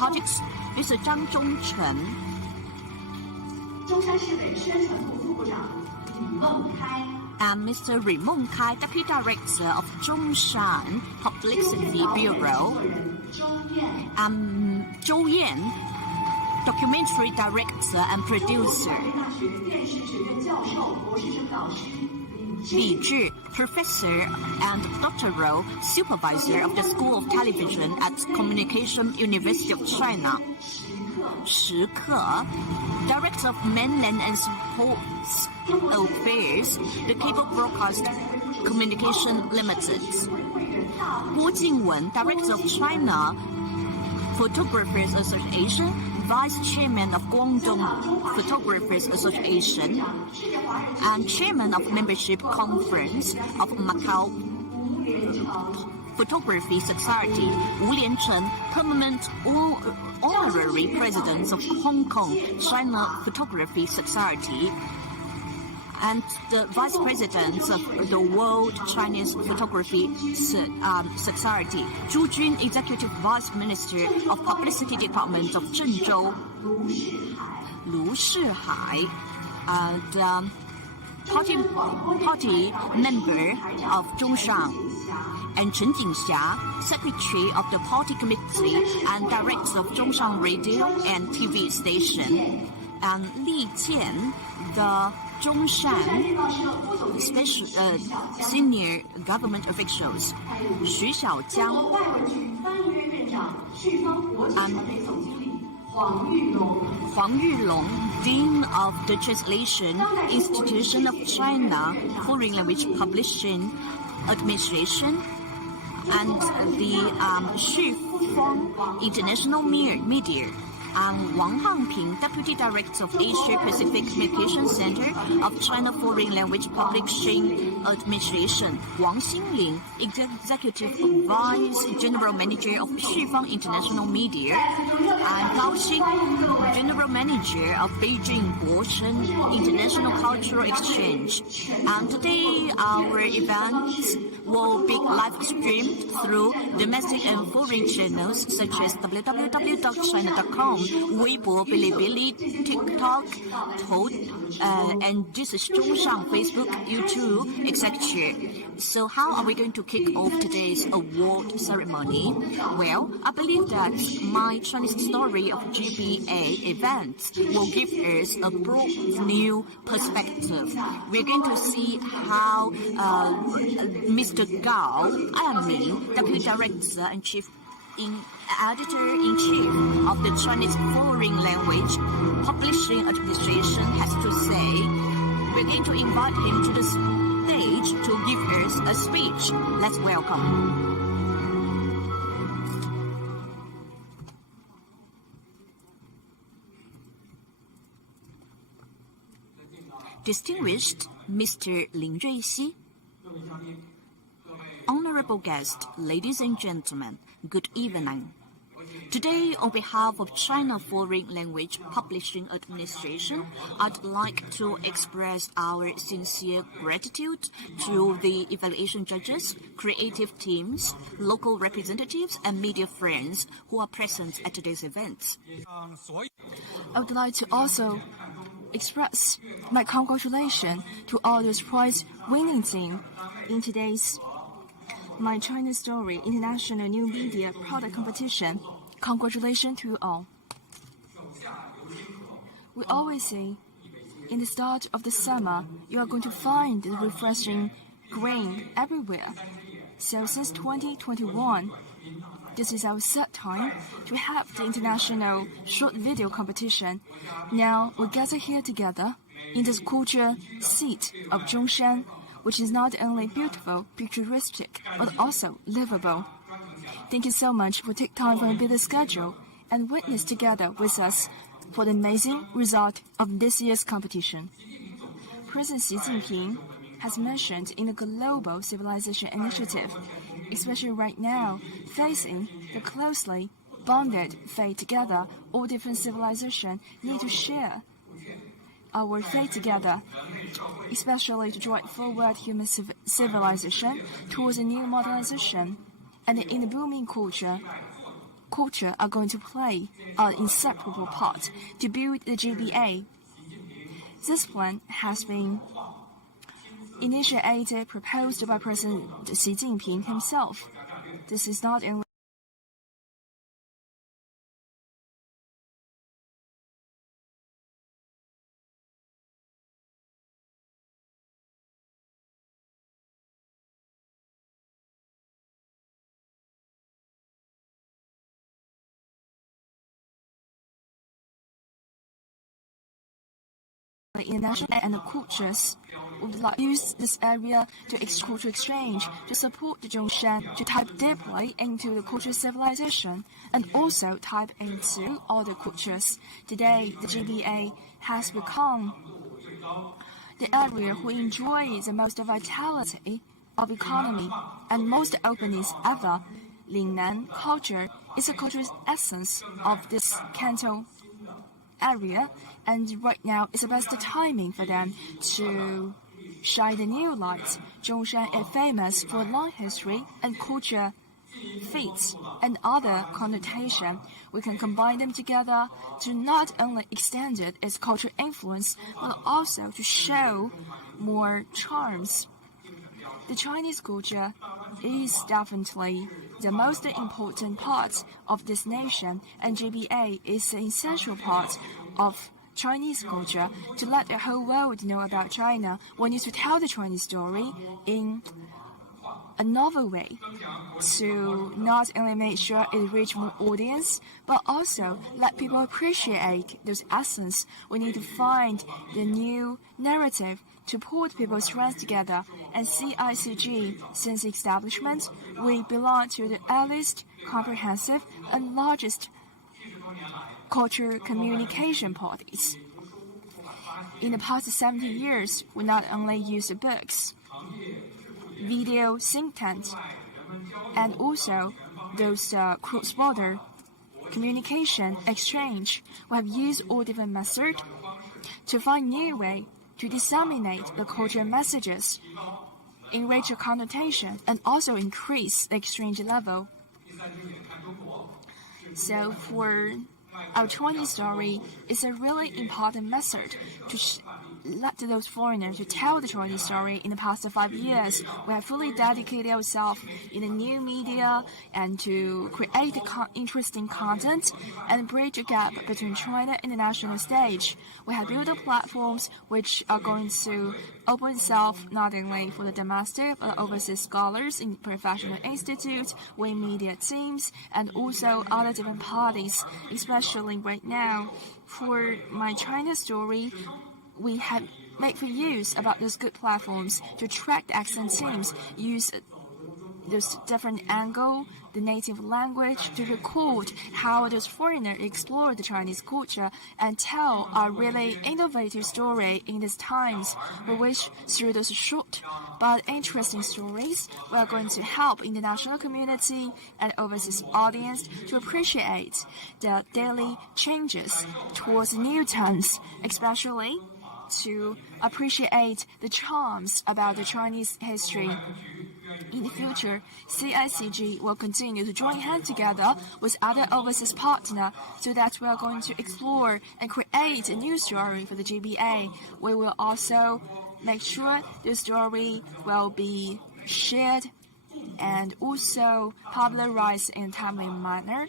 Politics, Mr. Zhang Zhongshan. 中山市委宣传部副部长李梦开 and Mr. Ri Mengkai, Deputy Director of Zhongshan Publicity Bureau, and Zhou Yan, Documentary Director and Producer, Li Zhi, Professor and Doctoral Supervisor of the School of Television at Communication University of China, Shi Ke, Director of Mainland and Sports Affairs, the Cable Broadcast Communication Limited, Hu Jingwen, Director of China Photographers Association, Vice Chairman of Guangdong Photographers Association, and Chairman of Membership Conference of Macau Photography Society, Wu Liancheng, Permanent Honorary President of Hong Kong China Photography Society, and the Vice President of the World Chinese Photography Society, Zhu Jun, Executive Vice Minister of Publicity Department of Zhengzhou, Lu Shihai, the party member of Zhongshan, and Chen Jingxia, Secretary of the Party Committee and Director of Zhongshan Radio and TV Station, and Li Jian, the Zhongshan senior government officials, Xu Xiaojiang, and Huang Yulong, Dean of the Translation Institution of China Foreign Language Publishing Administration, and the Xu Feng International Media, and Wang Hangping, Deputy Director of Asia Pacific Communication Center of China Foreign Language Publishing Administration, Wang Xingling, Executive Vice General Manager of Xufang International Media, and Gao Xing, General Manager of Beijing Guoshen International Cultural Exchange. And today our event will be live streamed through domestic and foreign channels such as www.china.com, Weibo, Bilibili, TikTok, and this is Zhongshan, Facebook, YouTube, etc. So how are we going to kick off today's award ceremony? Well, I believe that my Chinese story of GBA event will give us a broad new perspective. We're going to see how Mr. Gao, I am me, Deputy Director and Editor-in-Chief of the Chinese Foreign Language Publishing Administration has to say. We're going to invite him to the stage to give us a speech. Let's welcome. Distinguished Mr. Lin Ruixi, honorable guests, ladies and gentlemen, good evening. Today, on behalf of China Foreign Language Publishing Administration, I'd like to express our sincere gratitude to the evaluation judges, creative teams, local representatives, and media friends who are present at today's event. I would like to also express my congratulations to all those prize-winning team in today's My China Story International New Media Product Competition. Congratulations to you all. We always say, in the start of the summer, you are going to find the refreshing grain everywhere. So since 2021, this is our third time to have the international short video competition. Now we gather here together in this culture seat of Zhongshan, which is not only beautiful, picturesque, but also livable. Thank you so much for taking time from your busy schedule and witness together with us for the amazing result of this year's competition. President Xi Jinping has mentioned in the Global Civilization Initiative, especially right now, facing the closely bonded fate together, all different civilizations need to share our fate together, especially to drive forward human civilization towards a new modernization. And in the booming culture, culture are going to play an inseparable part to build the GBA. This plan has been initiated, proposed by President Xi Jinping himself. This is not only international and cultures would like to use this area to cultural exchange, to support the Zhongshan, to tap deeply into the cultural civilization, and also tap into all the cultures. Today, the GBA has become the area who enjoys the most vitality of economy and most openness ever. Lingnan culture is a cultural essence of this Canton area, and right now it's the best timing for them to shine the new light. Zhongshan is famous for long history and culture feats and other connotation. We can combine them together to not only extend its cultural influence, but also to show more charms. The Chinese culture is definitely the most important part of this nation, and GBA is an essential part of Chinese culture. To let the whole world know about China, we need to tell the Chinese story in a novel way to not only make sure it reach more audience, but also let people appreciate those essence. We need to find the new narrative to put people's strengths together. And CICG, since establishment, we belong to the earliest, comprehensive, and largest culture communication parties. In the past 70 years, we not only use books, video think tanks, and also those cross-border communication exchange. We have used all different methods to find new way to disseminate the cultural messages, enrich the connotation, and also increase the exchange level. So for our Chinese story, it's a really important method to let those foreigners to tell the Chinese story. In the past 5 years, we have fully dedicated ourselves in the new media and to create interesting content and bridge a gap between China and the national stage. We have built platforms which are going to open itself not only for the domestic but overseas scholars in professional institutes, with media teams, and also other different parties, especially right now. For my China story, we have made full use about those good platforms to attract accent teams, use those different angle, the native language, to record how those foreigners explore the Chinese culture and tell a really innovative story in these times. We wish through those short but interesting stories, we are going to help international community and overseas audience to appreciate the daily changes towards new times, especially to appreciate the charms about the Chinese history. In the future, CICG will continue to join hands together with other overseas partners so that we are going to explore and create a new story for the GBA. We will also make sure the story will be shared and also popularized in a timely manner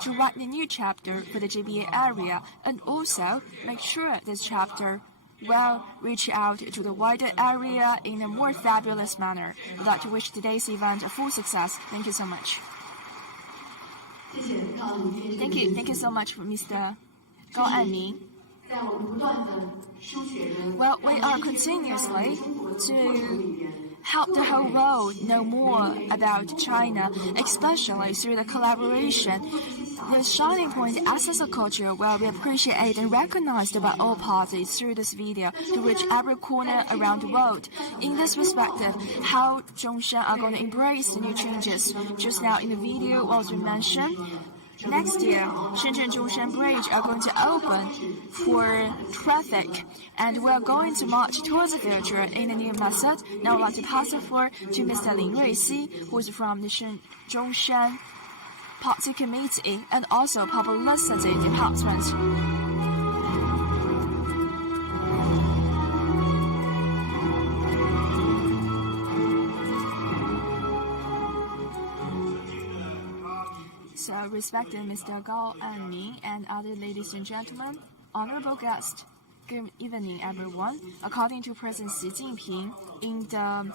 to write a new chapter for the GBA area, and also make sure this chapter will reach out to the wider area in a more fabulous manner. I'd like to wish today's event a full success. Thank you so much. Thank you so much, Mr. Gao Anmi. Well, we are continuously to help the whole world know more about China, especially through the collaboration. The shining point, the essence of culture, will be appreciated and recognized by all parties through this video to reach every corner around the world. In this perspective, how Zhongshan are going to embrace the new changes. Just now in the video, was mentioned, next year, Shenzhen-Zhongshan Bridge are going to open for traffic, and we are going to march towards the future in a new method. Now I'd like to pass the floor to Mr. Lin Ruixi, who is from the Zhongshan Party Committee, and also Publicity Department. So, respected Mr. Gao and me and other ladies and gentlemen, honorable guests, good evening, everyone. According to President Xi Jinping, in the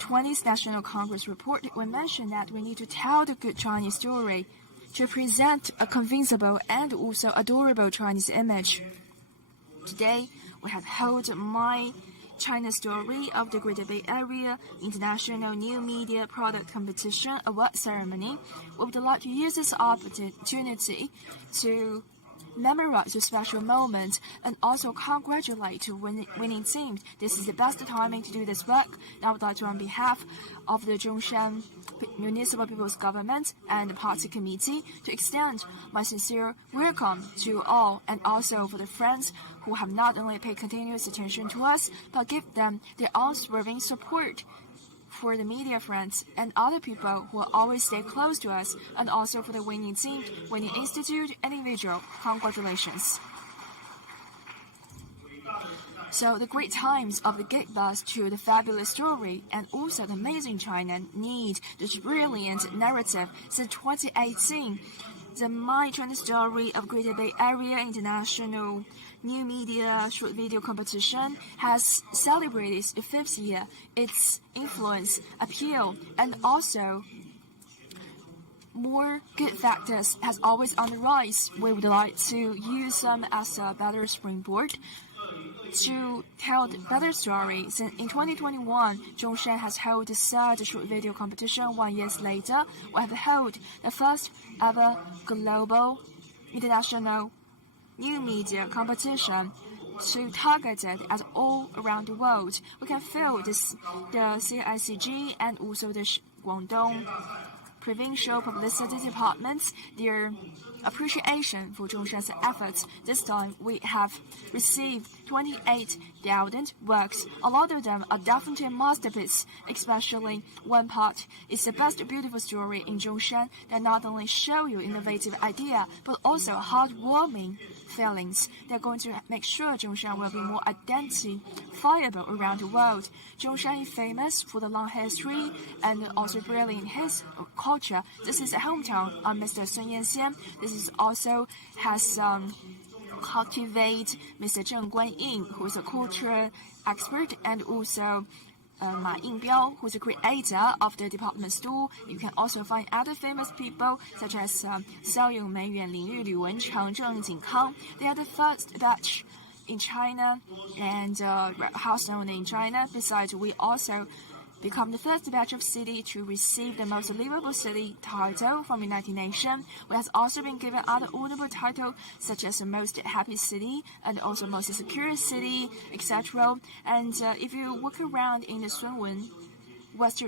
20th National Congress report, we mentioned that we need to tell the good Chinese story to present a convincible and also adorable Chinese image. Today, we have held my China Story of the Greater Bay Area International New Media Product Competition Award Ceremony. We would like to use this opportunity to memorize a special moment and also congratulate the winning team. This is the best timing to do this work. I would like to, on behalf of the Zhongshan Municipal People's Government and the Party Committee, to extend my sincere welcome to all, and also for the friends who have not only paid continuous attention to us, but give them their unswerving support. For the media friends and other people who will always stay close to us, and also for the winning team, winning institute, and individual, congratulations. So the great times of the gate bus to the fabulous story and also the amazing China need this brilliant narrative since 2018. The My China Story of Greater Bay Area International New Media Short Video Competition has celebrated its 5th year. Its influence, appeal, and also more good factors has always on the rise. We would like to use them as a better springboard to tell the better story. Since in 2021, Zhongshan has held the 3rd short video competition. 1 year later, we have held the first ever global international new media competition to target it at all around the world. We can feel this, the CICG and also the Guangdong provincial publicity departments, their appreciation for Zhongshan's efforts. This time, we have received 28,000 works. A lot of them are definitely masterpieces, especially one part is the best beautiful story in Zhongshan that not only show you innovative idea, but also heartwarming feelings. They're going to make sure Zhongshan will be more identifiable around the world. Zhongshan is famous for the long history and also brilliant in his culture. This is a hometown of Mr. Sun Yanxian. This is also has cultivate Mr. Zheng Guanyin, who is a culture expert, and also Ma Yingbiao, who is a creator of the department store. You can also find other famous people such as Xiao Yongmei, Yuan Lingyu, Liu Wencheng, Zheng Jinkang. They are the first batch in China and house known in China. Besides, we also become the first batch of city to receive the most livable city title from United Nations. We have also been given other honorable titles such as the most happy city and also most secure city, etc. And if you walk around in the Sunwen West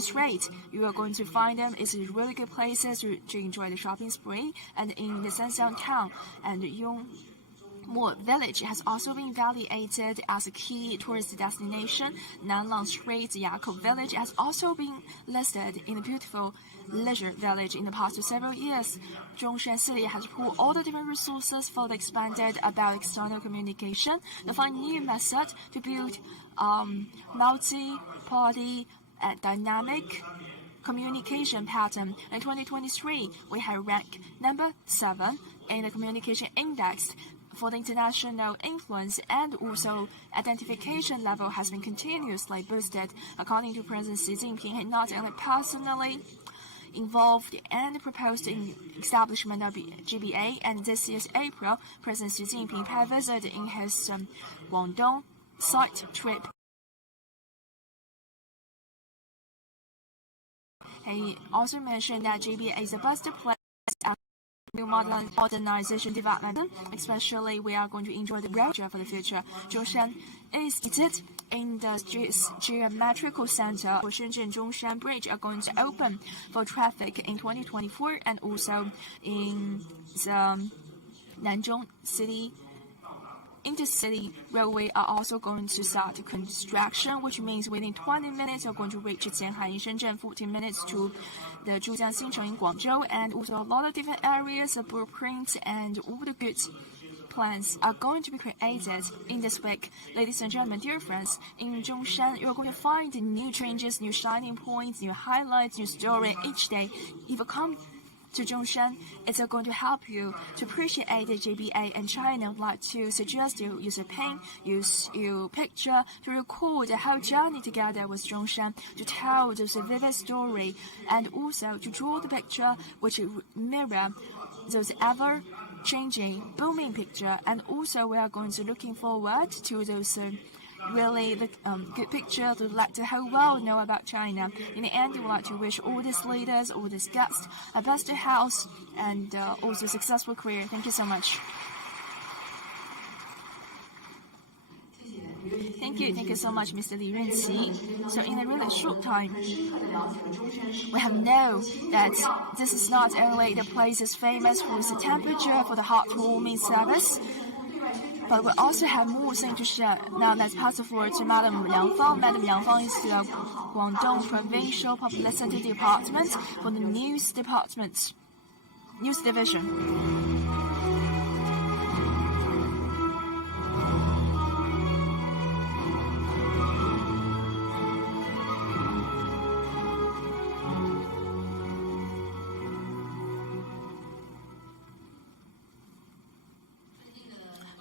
Street, you are going to find them. It's really good places to enjoy the shopping spree. And in the Sanxiang town and Yongmo Village has also been evaluated as a key tourist destination. Nanlang Street, Yakou Village has also been listed in the beautiful leisure village in the past several years. Zhongshan City has pooled all the different resources for the expanded about external communication to find new methods to build multi-party and dynamic communication pattern. In 2023, we have ranked number 7 in the communication index. For the international influence and also identification level has been continuously boosted. According to President Xi Jinping, he not only personally involved and proposed the establishment of GBA, and this year's April, President Xi Jinping paid visit in his Guangdong site trip. He also mentioned that GBA is the best place new modernization development, especially we are going to enjoy the growth for the future. Zhongshan is seated in the geometrical center. Shenzhen Zhongshan Bridge are going to open for traffic in 2024, and also in the Nanzhong City intercity railway are also going to start construction, which means within 20 minutes you're going to reach Qianhai in Shenzhen, 14 minutes to the Zhujiang Xincheng in Guangzhou, and also a lot of different areas of blueprints and all the good plans are going to be created in this week. Ladies and gentlemen, dear friends, in Zhongshan, you're going to find new changes, new shining points, new highlights, new story each day. If you come to Zhongshan, it's going to help you to appreciate the GBA, and China would like to suggest you use a pen, use your picture to record the whole journey together with Zhongshan, to tell this vivid story, and also to draw the picture which mirror those ever-changing, booming picture. And also we are going to looking forward to those really good picture to let the whole world know about China. In the end, we would like to wish all these leaders, all these guests, a best health and also successful career. Thank you so much. Thank you so much, Mr. Li Renqi. So in a really short time, we have known that this is not only the place is famous for its temperature, for the heartwarming service, but we also have more things to share. Now let's pass the floor to Madam Liang Fang. Madam Liang Fang is the Guangdong Provincial Publicity Department for the News Division.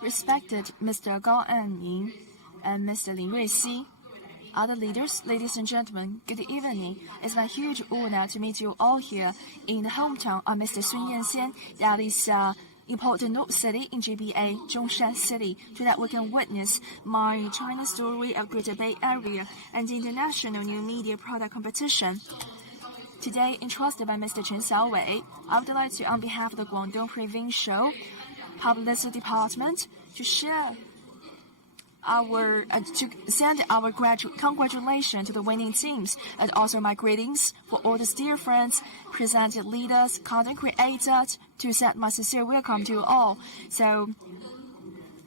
Respected Mr. Gao Anying and Mr. Lin Ruixi, other leaders, ladies and gentlemen, good evening. It's my huge honor to meet you all here in the hometown of Mr. Sun Yanxian, that is important North City in GBA, Zhongshan City, so that we can witness my China story of Greater Bay Area and the international new media product competition. Today, entrusted by Mr. Chen Xiaowei, I would like to, on behalf of the Guangdong Provincial Publicity Department, to share to send our congratulations to the winning teams, and also my greetings for all the dear friends, presented leaders, content creators, to send my sincere welcome to you all. So,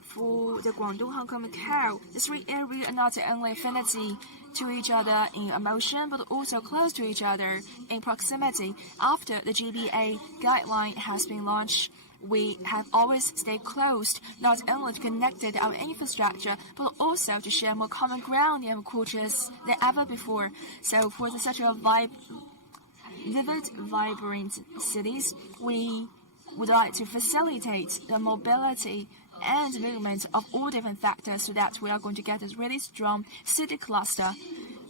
for the Guangdong, Hong Kong, Macau, the three areas are not only affinity to each other in emotion, but also close to each other in proximity. After the GBA guideline has been launched, we have always stayed close, not only to connect our infrastructure, but also to share more common ground and cultures than ever before. So for such a vivid, vibrant cities, we would like to facilitate the mobility and movement of all different factors, so that we are going to get a really strong city cluster.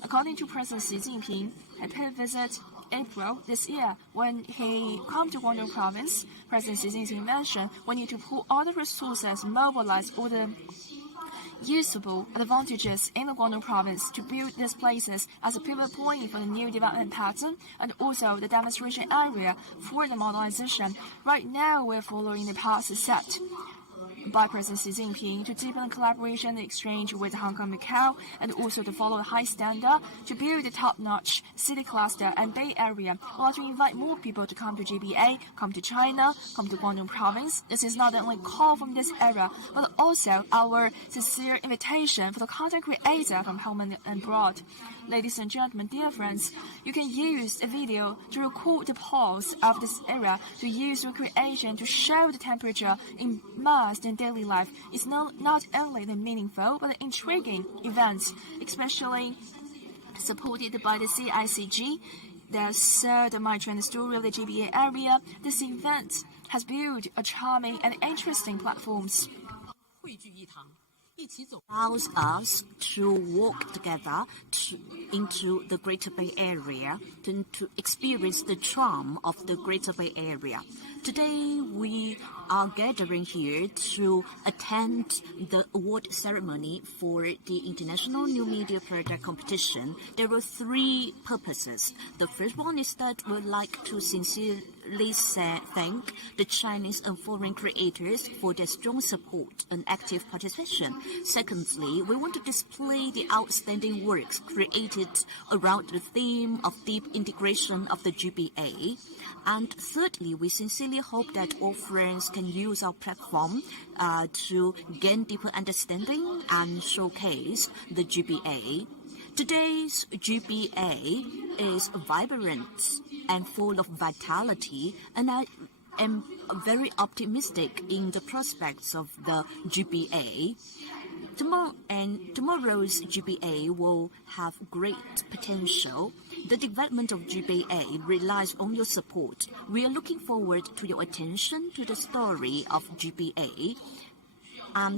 According to President Xi Jinping, I paid a visit April this year. When he come to Guangdong province, President Xi Jinping mentioned we need to put all the resources, mobilize all the usable advantages in the Guangdong province to build these places as a pivot point for the new development pattern, and also the demonstration area for the modernization. Right now, we're following the path set by President Xi Jinping to deepen collaboration and exchange with Hong Kong, Macau, and also to follow the high standard to build a top-notch city cluster and Bay Area. We want to invite more people to come to GBA, come to China, come to Guangdong province. This is not only a call from this era, but also our sincere invitation for the content creator from home and abroad. Ladies and gentlemen, dear friends, you can use a video to record the pulse of this era, to use recreation to show the temperature immersed in daily life. It's not only the meaningful but the intriguing events, especially supported by the CICG, the third My China story of the GBA area. This event has built a charming and interesting platforms. Allows us to walk together into the Greater Bay Area to experience the charm of the Greater Bay Area. Today, we are gathering here to attend the award ceremony for the International New Media Project Competition. There were three purposes. The first one is that we'd like to sincerely sincerely thank the Chinese and foreign creators for their strong support and active participation. Secondly, we want to display the outstanding works created around the theme of deep integration of the GBA. And thirdly, we sincerely hope that all friends can use our platform to gain deeper understanding and showcase the GBA. Today's GBA is vibrant and full of vitality, and I am very optimistic in the prospects of the GBA. Tomorrow's GBA will have great potential. The development of GBA relies on your support. We are looking forward to your attention to the story of GBA.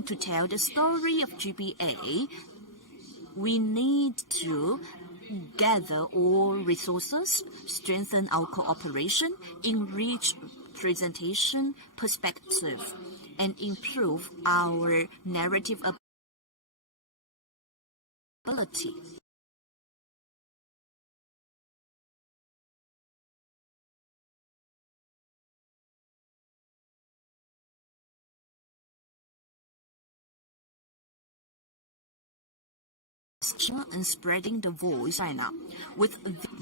To tell the story of GBA, we need to gather all resources, strengthen our cooperation, enrich presentation perspective, and improve our narrative ability. And spreading the voice China with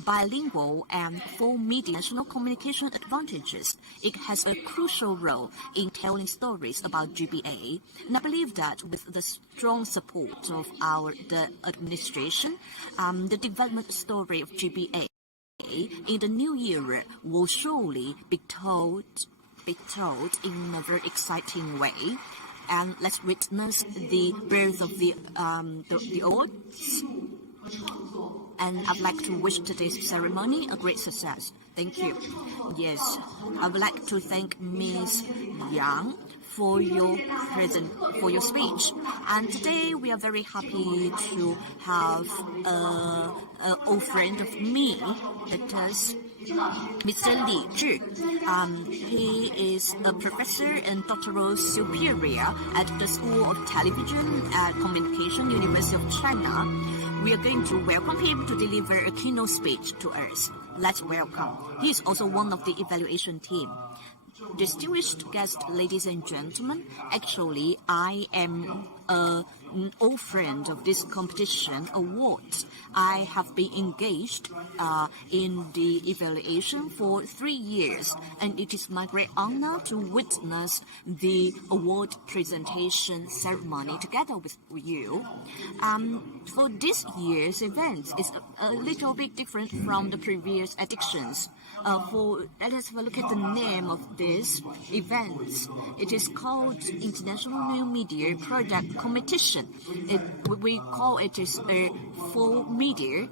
bilingual and full media national communication advantages. It has a crucial role in telling stories about GBA, and I believe that with the strong support of the administration, the development story of GBA in the new year will surely be told in a very exciting way. And let's witness the birth of the awards. And I'd like to wish today's ceremony a great success. Thank you. Yes, I would like to thank Ms. Yang for your speech. And today we are very happy to have an old friend of me, that is Mr. Li Zhi. He is a professor and doctoral superior at the School of Television and Communication, University of China. We are going to welcome him to deliver a keynote speech to us. Let's welcome. He is also one of the evaluation team. Distinguished guests, ladies and gentlemen, actually I am an old friend of this competition awards. I have been engaged in the evaluation for 3 years, and it is my great honor to witness the award presentation ceremony together with you. For this year's event, it's a little bit different from the previous editions. Let us have a look at the name of this event. It is called International New Media Product Competition. We call it is a full media,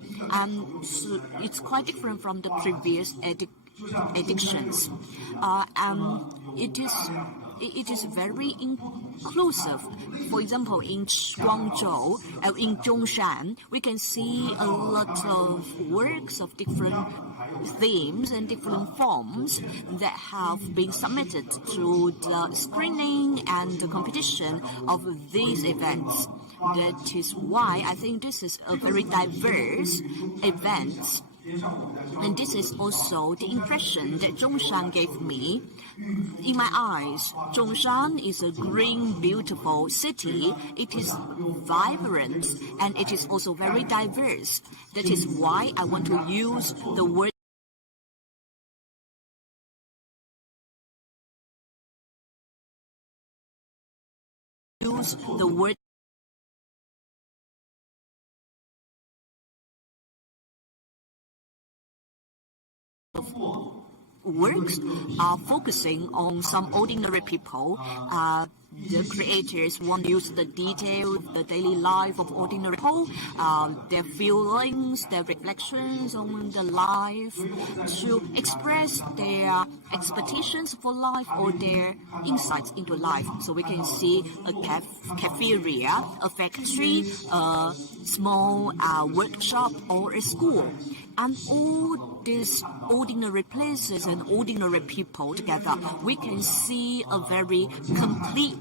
so it's quite different from the previous editions. It is very inclusive. For example, in Guangzhou, in Zhongshan, we can see a lot of works of different themes and different forms that have been submitted to the screening and the competition of these events. That is why I think this is a very diverse event. And this is also the impression that Zhongshan gave me. In my eyes, Zhongshan is a green, beautiful city. It is vibrant and it is also very diverse. That is why I want to use the word works are focusing on some ordinary people. The creators want to use the detail, the daily life of ordinary people, their feelings, their reflections on the life, to express their expectations for life or their insights into life. So we can see a cafeteria, a factory, a small workshop, or a school. And all these ordinary places and ordinary people together, we can see a very complete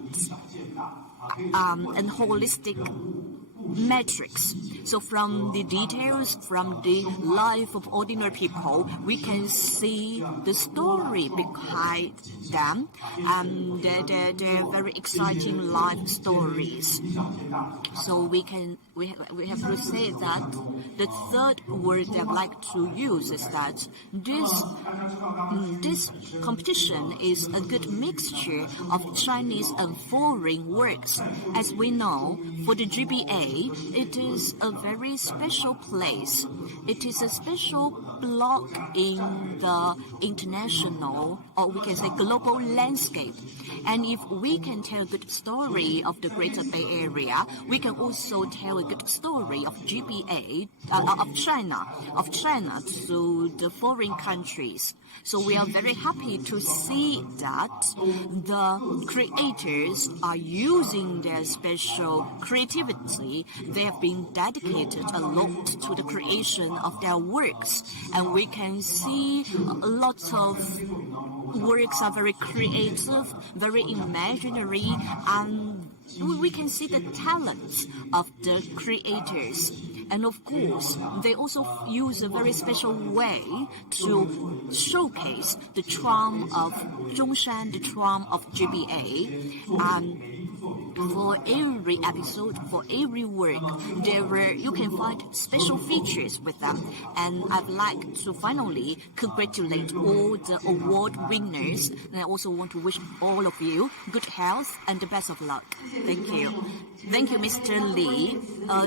and holistic metrics. So from the details, from the life of ordinary people, we can see the story behind them, and they're very exciting life stories. So we have to say that the third word I'd like to use is that this competition is a good mixture of Chinese and foreign works. As we know, for the GBA, it is a very special place. It is a special block in the international, or we can say global landscape. And if we can tell a good story of the Greater Bay Area, we can also tell a good story of GBA, of China to the foreign countries. So we are very happy to see that the creators are using their special creativity. They have been dedicated a lot to the creation of their works. And we can see lots of works are very creative, very imaginary, and we can see the talents of the creators. And of course, they also use a very special way to showcase the charm of Zhongshan, the charm of GBA. For every episode, for every work, you can find special features with them. And I'd like to finally congratulate all the award winners. And I also want to wish all of you good health and the best of luck. Thank you. Thank you, Mr. Li.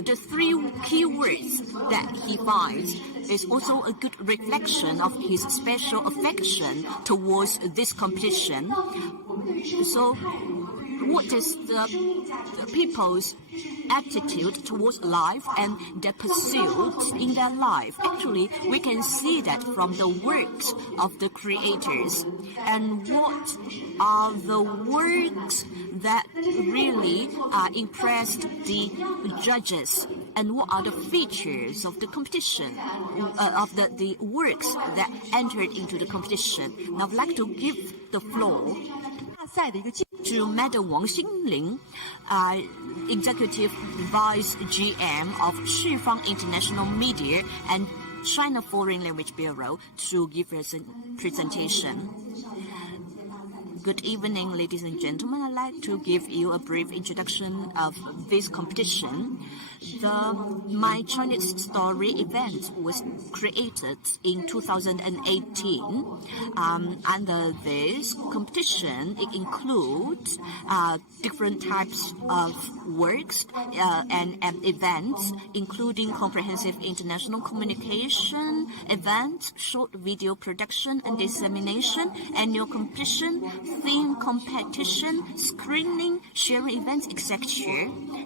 The three key words that he finds is also a good reflection of his special affection towards this competition. So, what is the people's attitude towards life and their pursuit in their life? Actually, we can see that from the works of the creators. And what are the works that really impressed the judges? And what are the features of the competition, of the works that entered into the competition? Now, I'd like to give the floor to Madam Wang Xingling, Executive Vice GM of Shifang International Media and China Foreign Language Bureau, to give us a presentation. Good evening, ladies and gentlemen. I'd like to give you a brief introduction of this competition. The My Chinese Story event was created in 2018. Under this competition, it includes different types of works and events, including comprehensive international communication events, short video production and dissemination, annual competition, theme competition, screening, sharing events, etc.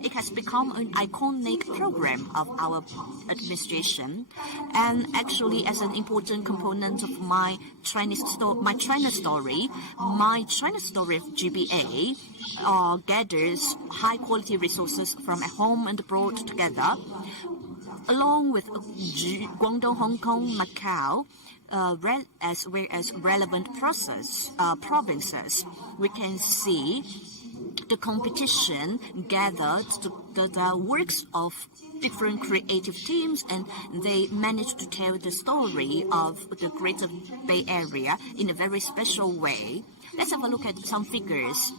It has become an iconic program of our administration, and actually, as an important component of my China story of GBA gathers high quality resources from at home and abroad together, along with Guangdong, Hong Kong, Macau, as well as relevant provinces. We can see the competition gathered the works of different creative teams, and they managed to tell the story of the Greater Bay Area in a very special way. Let's have a look at some figures.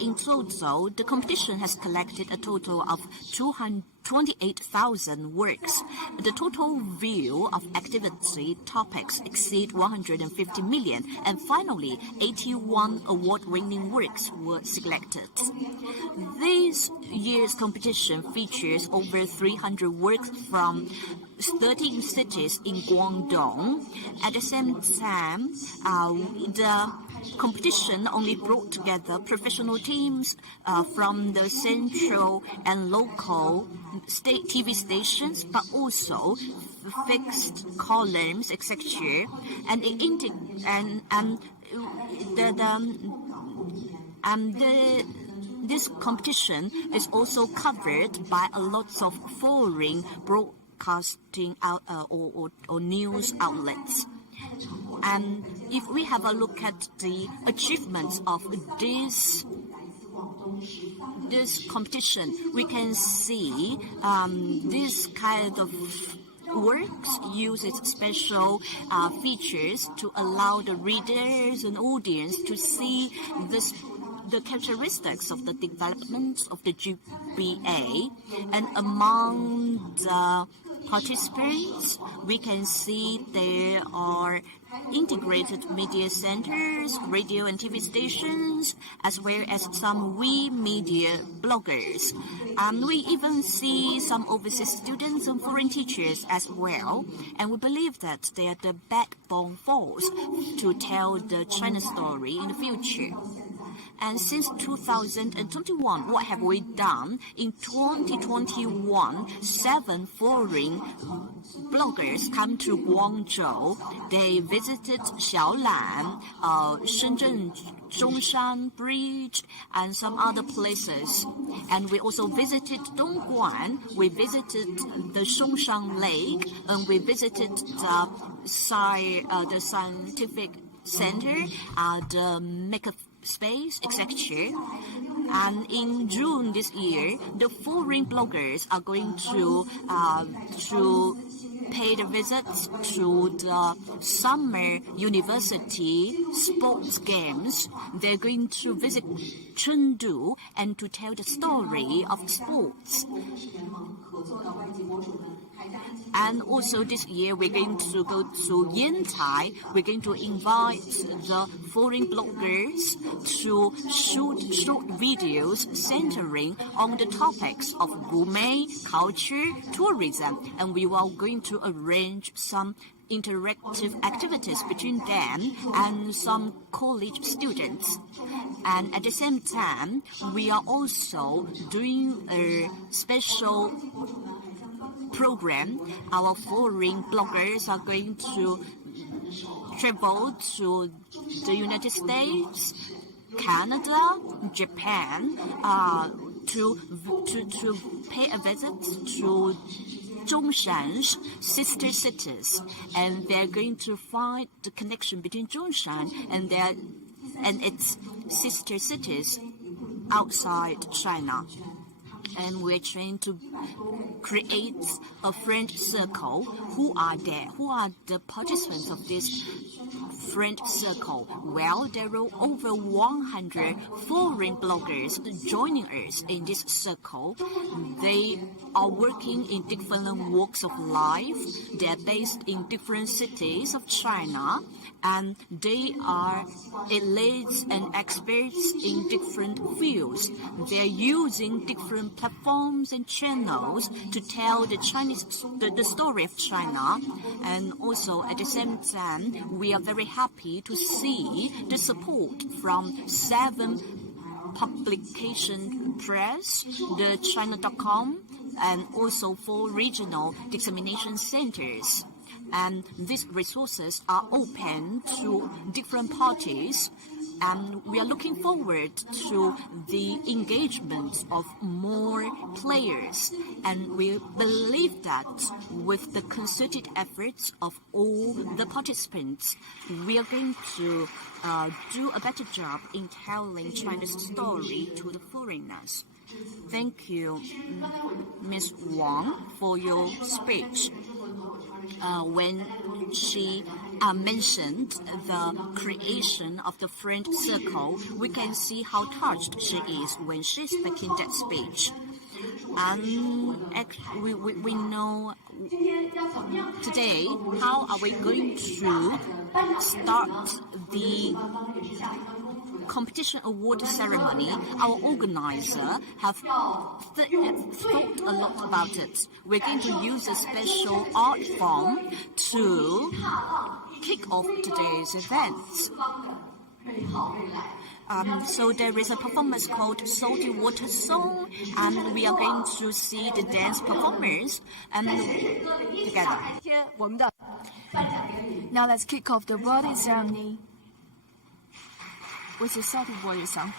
In total, the competition has collected a total of 28,000 works. The total view of activity topics exceed 150 million, and finally, 81 award-winning works were selected. This year's competition features over 300 works from 13 cities in Guangdong. At the same time, the competition only brought together professional teams from the central and local state TV stations, but also fixed columns, etc. And this competition is also covered by a lot of foreign broadcasting or news outlets. And if we have a look at the achievements of this this competition, we can see this kind of works uses special features to allow the readers and audience to see the characteristics of the development of the GBA. And among the participants, we can see there are integrated media centers, radio and TV stations, as well as some media bloggers. We even see some overseas students and foreign teachers as well. And we believe that they are the backbone force to tell the China story in the future. And since 2021, what have we done? In 2021, 7 foreign bloggers come to Guangzhou. They visited Xiaolan, Shenzhen, Zhongshan Bridge, and some other places. And we also visited Dongguan. We visited the Zhongshan Lake, and we visited the scientific center, the makerspace, etc. And in June this year, the foreign bloggers are going to pay the visit to the summer university sports games. They're going to visit Chengdu and to tell the story of sports. And also this year, we're going to go to Yantai. We're going to invite the foreign bloggers to shoot short videos centering on the topics of gourmet, culture, tourism. And we are going to arrange some interactive activities between them and some college students. And at the same time, we are also doing a special program. Our foreign bloggers are going to travel to the United States, Canada, Japan, to pay a visit to Zhongshan's sister cities, and they're going to find the connection between Zhongshan and its sister cities outside China. And we're trying to create a friend circle. Who are there? Who are the participants of this friend circle? Well, there are over 100 foreign bloggers joining us in this circle. They are working in different walks of life. They are based in different cities of China, and they are elites and experts in different fields. They are using different platforms and channels to tell the story of China. And also at the same time, we are very happy to see the support from 7 publication press, the China.com, and also 4 regional dissemination centers. And these resources are open to different parties, and we are looking forward to the engagement of more players. And we believe that with the concerted efforts of all the participants, we are going to do a better job in telling China's story to the foreigners. Thank you, Ms. Wang, for your speech. When she mentioned the creation of the friend circle, we can see how touched she is when she's making that speech. And we know today how are we going to start the competition award ceremony. Our organizer have thought a lot about it. We're going to use a special art form to kick off today's event. So there is a performance called Salty Water Song, and we are going to see the dance performers together. Now let's kick off the voting ceremony with the Salty Water Song.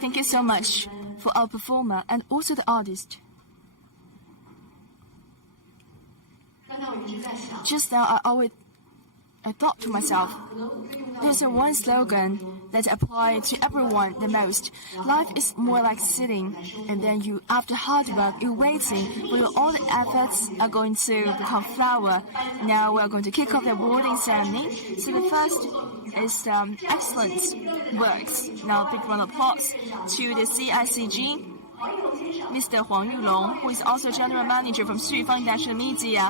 thank you so much for our performer and also the artist. Just now, I thought to myself, there's one slogan that applies to everyone the most. Life is more like sitting, and then after hard work, you're waiting for all the efforts are going to become flower. Now we're going to kick off the awarding ceremony. So the first is excellent works. Now big round of applause to the CICG, Mr. Huang Yulong, who is also General Manager from Xuyifang International Media.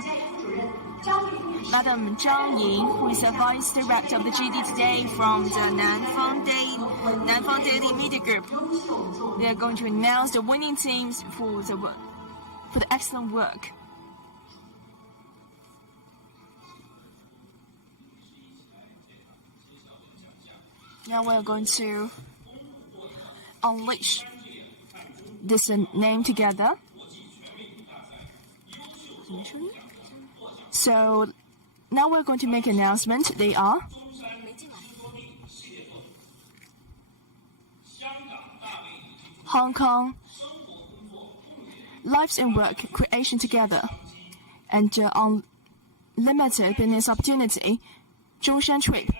Madam Zhang Ying, who is the Vice Director of the GD Today from the Nanfang Daily Media Group. They are going to announce the winning teams for the excellent work. Now we are going to unleash this name together. So now we're going to make an announcement. They are Hong Kong Lives and Work Creation Together and Unlimited Business Opportunity Zhongshan Trip,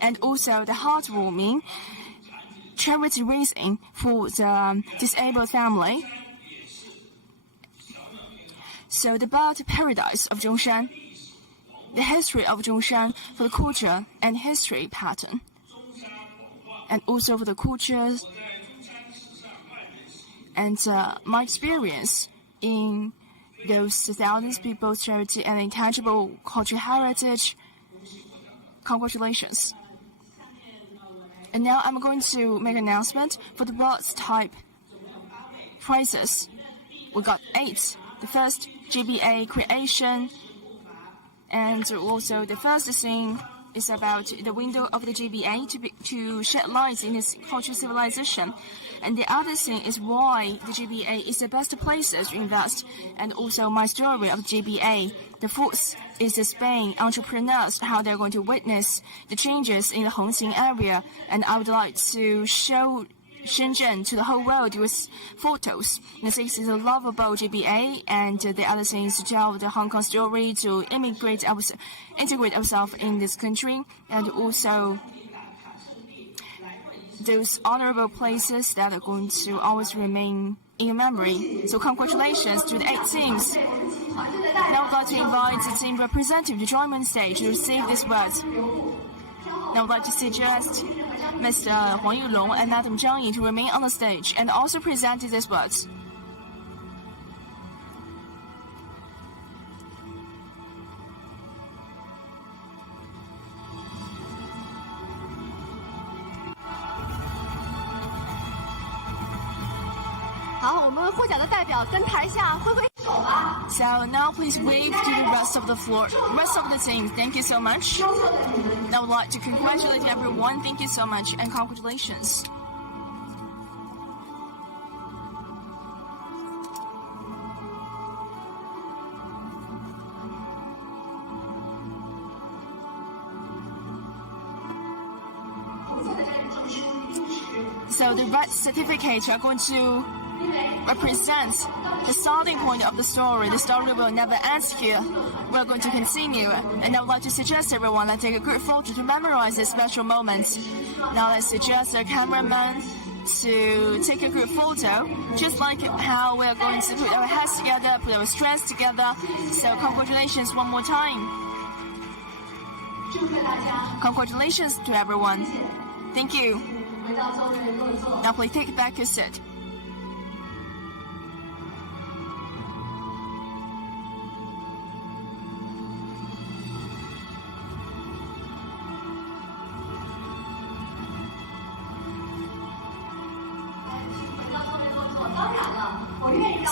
and also the heartwarming charity raising for the disabled family. So the bird paradise of Zhongshan, the history of Zhongshan for the culture and history pattern, and also for the cultures and my experience in those thousands of people's charity and intangible cultural heritage. Congratulations. And now I'm going to make an announcement for the birds type prizes. We got 8. The first GBA creation, and also the first thing is about the window of the GBA to shed light in its cultural civilization. And the other thing is why the GBA is the best places to invest, and also my story of GBA. The fourth is the Spain entrepreneurs, how they're going to witness the changes in the Hongqing area, and I would like to show Shenzhen to the whole world with photos. The sixth is a lovable GBA, and the other thing is to tell the Hong Kong story, to integrate ourselves in this country, and also those honorable places that are going to always remain in your memory. So congratulations to the 8 teams. Now I'd like to invite the team representative to join me on stage to receive these words. Now I'd like to suggest Mr. Huang Yulong and Madam Zhang Ying to remain on the stage and also present these words. So now please wave to the rest of the team. Thank you so much. Now I would like to congratulate everyone. Thank you so much and congratulations. So the red certificates are going to represent the starting point of the story. The story will never end here. We're going to continue. And I would like to suggest everyone to take a good photo to memorize this special moment. Now let's suggest the cameraman to take a good photo, just like how we're going to put our heads together, put our strengths together. So congratulations one more time. Congratulations to everyone. Thank you. Now please take back your seat.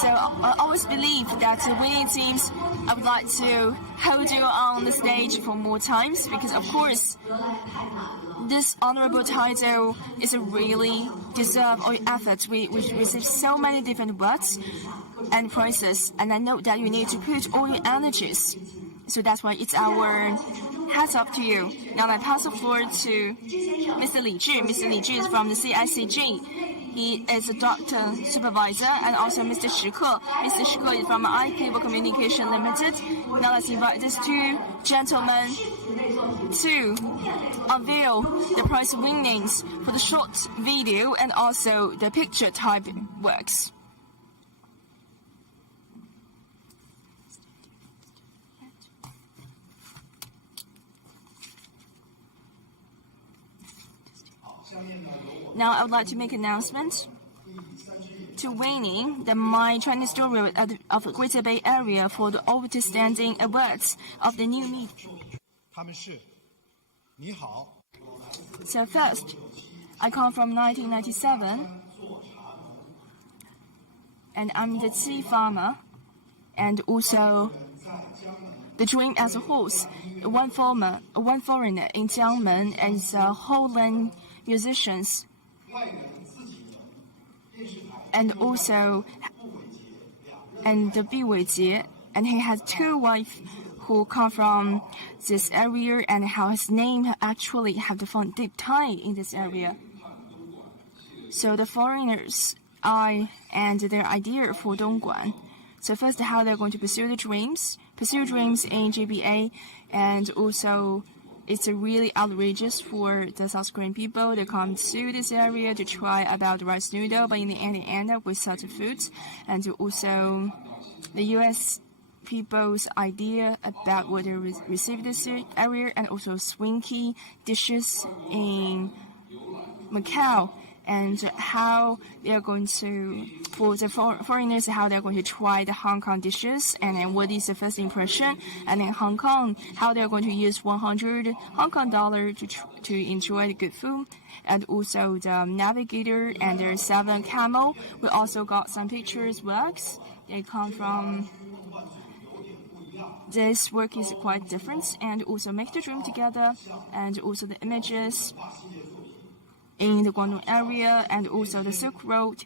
So I always believe that the winning teams, I would like to hold you on the stage for more times, because of course this honorable title is a really deserve all your efforts. We receive so many different awards and prizes, and I know that you need to put all your energies. So that's why it's our hats off to you. Now I pass the floor to Mr. Li Zhi. Mr. Li Zhi is from the CICG. He is a doctor supervisor, and also Mr. Shi Ke. Mr. Shi Ke is from iCable Communication Limited. Now let's invite these two gentlemen to unveil the prize winnings for the short video and also the picture type works. Now I would like to make an announcement to winning the My Chinese Story of the Greater Bay Area for the Outstanding Awards of the New Media. So first, I come from 1997, and I'm the tea farmer, and also the dream as a horse. One foreigner in Jiangmen and Holland musicians, and also the Bi Weijie, and he has two wives who come from this area, and how his name actually have the fun deep tie in this area. So the foreigners' eye and their idea for Dongguan. So first, how they're going to pursue dreams in GBA, and also it's really outrageous for the South Korean people to come to this area to try about rice noodle, but in the end, they end up with such food. And also the U.S. people's idea about what they receive this area, and also swinky dishes in Macau, and how they are going to, for the foreigners, how they're going to try the Hong Kong dishes, and then what is the first impression, and in Hong Kong, how they're going to use 100 Hong Kong dollar to enjoy the good food, and also the navigator and their 7 camel. We also got some pictures works. They come from, this work is quite different, and also make the dream together, and also the images in the Guangdong area, and also the Silk Road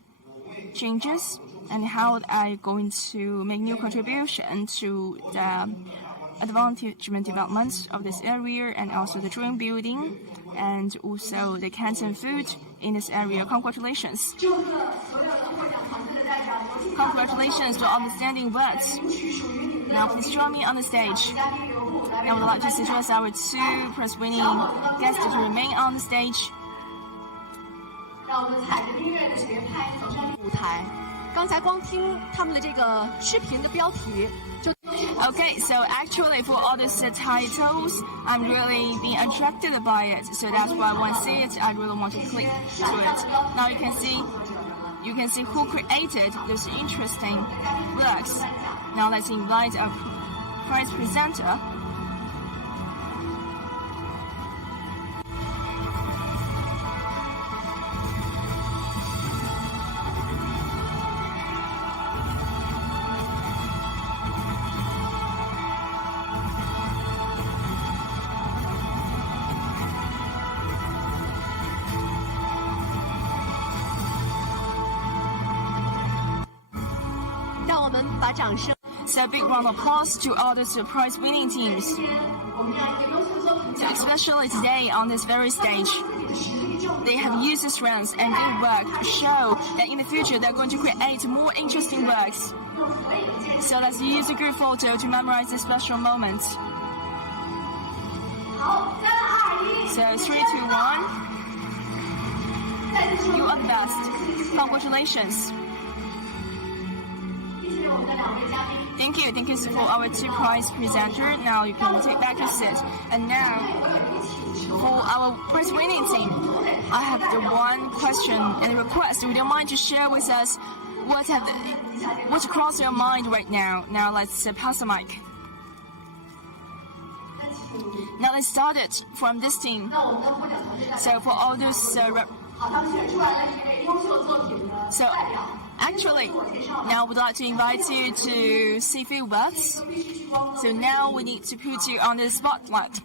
changes, and how I'm going to make new contribution to the advancement development of this area, and also the dream building, and also the Canton food in this area. Congratulations. Congratulations to outstanding works. Now please join me on the stage. Now I would like to suggest our 2 prize-winning guests to remain on the stage. 让我们踩着音乐的节拍走上舞台。刚才光听他们的这个视频的标题就。Okay, so actually for all these titles, I'm really being attracted by it. So that's why when I see it, I really want to click to it. Now you can see who created those interesting works. Now let's invite our prize presenter. So a big round of applause to all the prize winning teams. So especially today on this very stage, they have used this strengths and good work to show that in the future they're going to create more interesting works. So let's use a good photo to memorize this special moment. So 3, 2, 1. You are the best. Congratulations. Thank you for our 2 prize presenter. Now you can take back your seat. And now, for our prize winning team, I have the one question and request. Would you mind to share with us what's across your mind right now? Now let's pass the mic. Now let's start it from this team. So for all those so actually, now we'd like to invite you to see few words. So now we need to put you on the spotlight.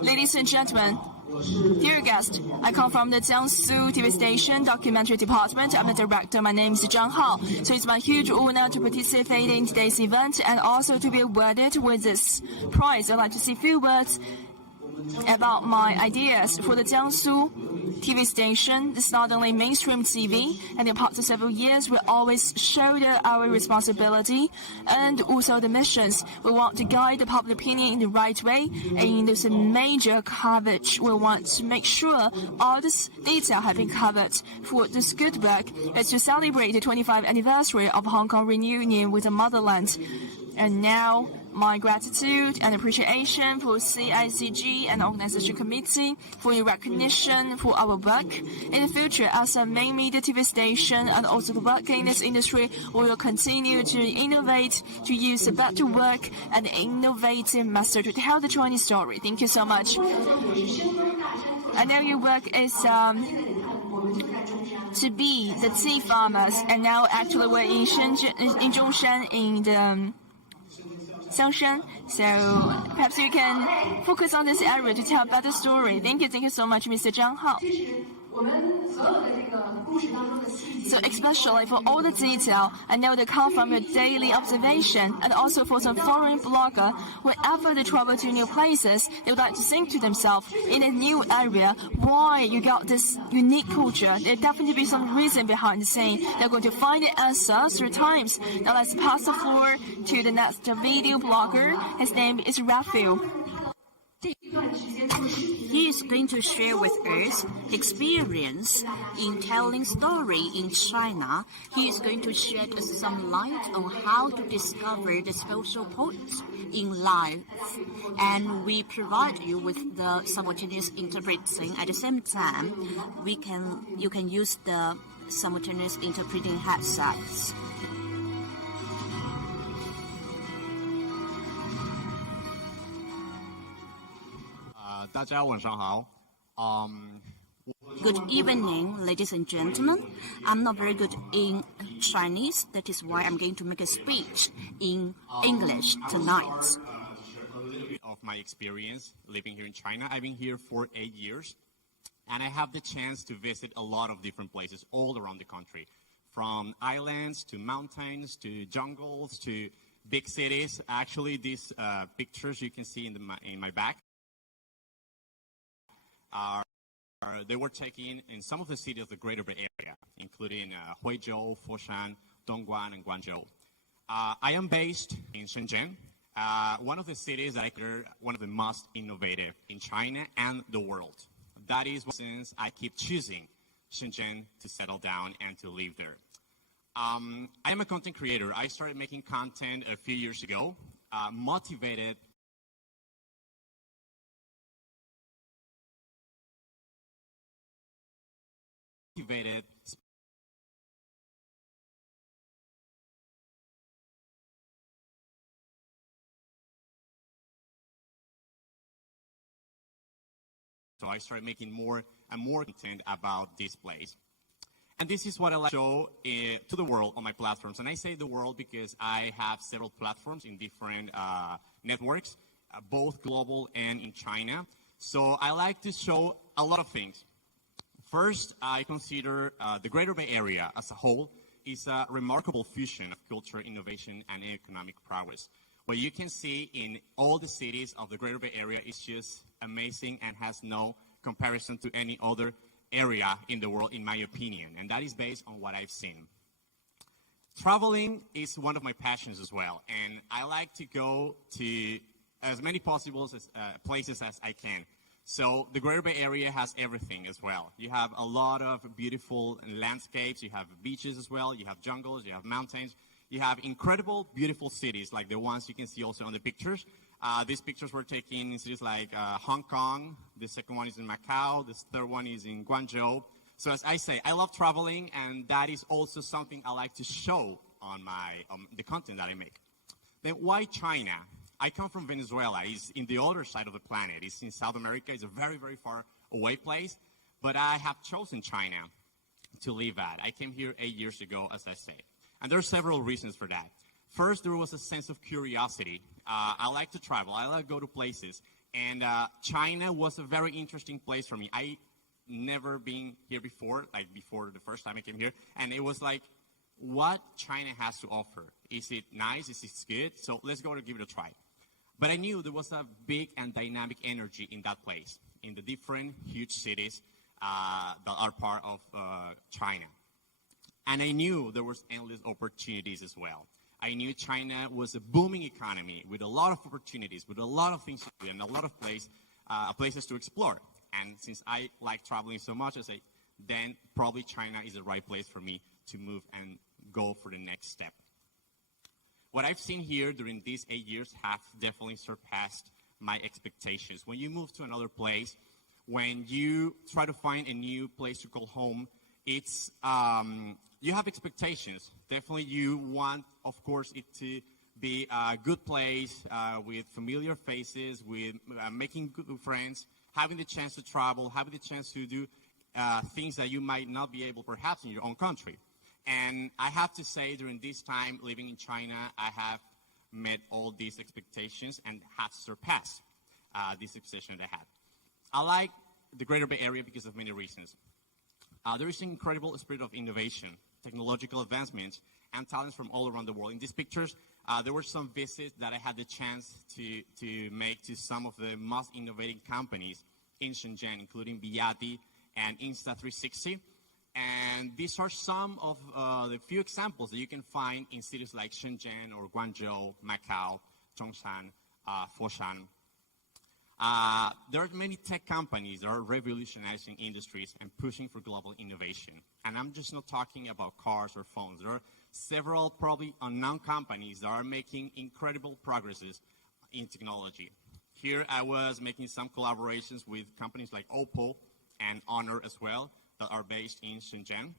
Ladies and gentlemen, Dear guest, I come from the Jiangsu TV station documentary department. I'm the director. My name is Zhang Hao. So it's my huge honor to participate in today's event and also to be awarded with this prize. I'd like to say a few words about my ideas for the Jiangsu TV station. It's not only mainstream TV, and in the past several years, we always showed our responsibility and also the missions. We want to guide the public opinion in the right way, and in this major coverage, we want to make sure all this detail have been covered. For this good work is to celebrate the 25th anniversary of Hong Kong reunion with the motherland. And now, my gratitude and appreciation for CICG and Organization Committee for your recognition for our work. In the future, as a main media TV station and also to work in this industry, we will continue to innovate, to use a better work and innovative method to tell the Chinese story. Thank you so much. I know your work is to be the tea farmers, and now actually we're in Shenzhen, in Zhongshan, in the Zhongshan, so perhaps you can focus on this area to tell a better story. Thank you so much, Mr. Zhang Hao. So especially for all the detail, I know they come from your daily observation, and also for some foreign blogger, whenever they travel to new places, they would like to think to themselves, in a new area, why you got this unique culture. There definitely be some reason behind the scene. They're going to find the answer through times. Now let's pass the floor to the next video blogger. His name is Raphael. He is going to share with us experience in telling story in China. He is going to shed some light on how to discover the special points in life, and we provide you with the simultaneous interpreting. At the same time, you can use the simultaneous interpreting headsets. 大家晚上好。Good evening, ladies and gentlemen. I'm not very good in Chinese. That is why I'm going to make a speech in English tonight. Share a little bit of my experience living here in China. I've been here for 8 years, and I have the chance to visit a lot of different places all around the country, from islands to mountains to jungles to big cities. Actually, these pictures you can see in my back they were taken in some of the cities of the Greater Bay Area, including Huizhou, Foshan, Dongguan, and Guangzhou. I am based in Shenzhen, one of the cities that I consider one of the most innovative in China and the world. That is since I keep choosing Shenzhen to settle down and to live there. I am a content creator. I started making content a few years ago, motivated so I started making more and more content about this place. And this is what I like to show to the world on my platforms. And I say the world because I have several platforms in different networks, both global and in China. So I like to show a lot of things. First, I consider the Greater Bay Area as a whole is a remarkable fusion of culture, innovation, and economic progress. What you can see in all the cities of the Greater Bay Area is just amazing and has no comparison to any other area in the world, in my opinion, and that is based on what I've seen. Traveling is one of my passions as well, and I like to go to as many possible places as I can. So the Greater Bay Area has everything as well. You have a lot of beautiful landscapes, you have beaches as well, you have jungles, you have mountains, you have incredible, beautiful cities like the ones you can see also on the pictures. These pictures were taken in cities like Hong Kong, the second one is in Macau, the third one is in Guangzhou. So as I say, I love traveling, and that is also something I like to show on the content that I make. Then why China? I come from Venezuela. It's in the other side of the planet. It's in South America. It's a very, very far away place. But I have chosen China to live at. I came here 8 years ago, as I say. And there are several reasons for that. First, there was a sense of curiosity. I like to travel. I like to go to places. And China was a very interesting place for me. I never been here before, like before the first time I came here. And it was like, what China has to offer. Is it nice? Is it good? So let's go to give it a try. But I knew there was a big and dynamic energy in that place, in the different huge cities that are part of China. And I knew there was endless opportunities as well. I knew China was a booming economy with a lot of opportunities, with a lot of things to do, and a lot of places to explore. And since I like traveling so much, I said, then probably China is the right place for me to move and go for the next step. What I've seen here during these 8 years have definitely surpassed my expectations. When you move to another place, when you try to find a new place to call home, it's you have expectations. Definitely you want, of course, it to be a good place with familiar faces, with making good friends, having the chance to travel, having the chance to do things that you might not be able perhaps in your own country. And I have to say, during this time living in China, I have met all these expectations and have surpassed this expectation that I had. I like the Greater Bay Area because of many reasons. There is an incredible spirit of innovation, technological advancement, and talents from all around the world. In these pictures, there were some visits that I had the chance to make to some of the most innovative companies in Zhongshan, including Biyadi and Insta360. And these are some of the few examples that you can find in cities like Shenzhen or Guangzhou, Macau, Zhongshan, Foshan. There are many tech companies that are revolutionizing industries and pushing for global innovation. And I'm just not talking about cars or phones. There are several probably unknown companies that are making incredible progresses in technology. Here I was making some collaborations with companies like Oppo and Honor as well, that are based in Shenzhen.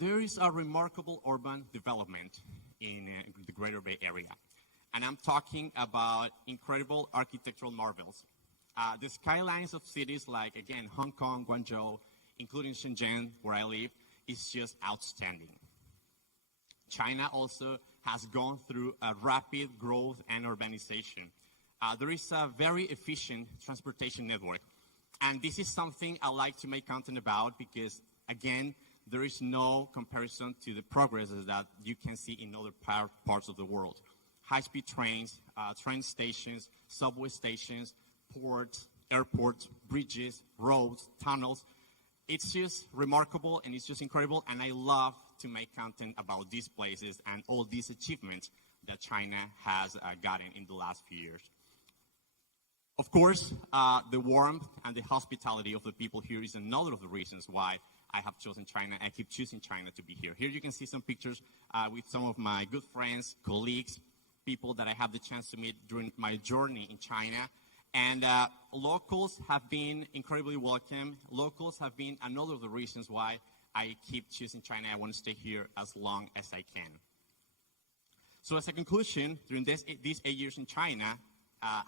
There is a remarkable urban development in the Greater Bay Area. And I'm talking about incredible architectural marvels. The skylines of cities like, again, Hong Kong, Guangzhou, including Shenzhen, where I live, is just outstanding. China also has gone through a rapid growth and urbanization. There is a very efficient transportation network. And this is something I like to make content about because, again, there is no comparison to the progresses that you can see in other parts of the world. High-speed trains, train stations, subway stations, ports, airports, bridges, roads, tunnels. It's just remarkable and it's just incredible. And I love to make content about these places and all these achievements that China has gotten in the last few years. Of course, the warmth and the hospitality of the people here is another of the reasons why I have chosen China. I keep choosing China to be here. Here you can see some pictures with some of my good friends, colleagues, people that I have the chance to meet during my journey in China. And locals have been incredibly welcome. Locals have been another of the reasons why I keep choosing China. I want to stay here as long as I can. So as a conclusion, during these 8 years in China,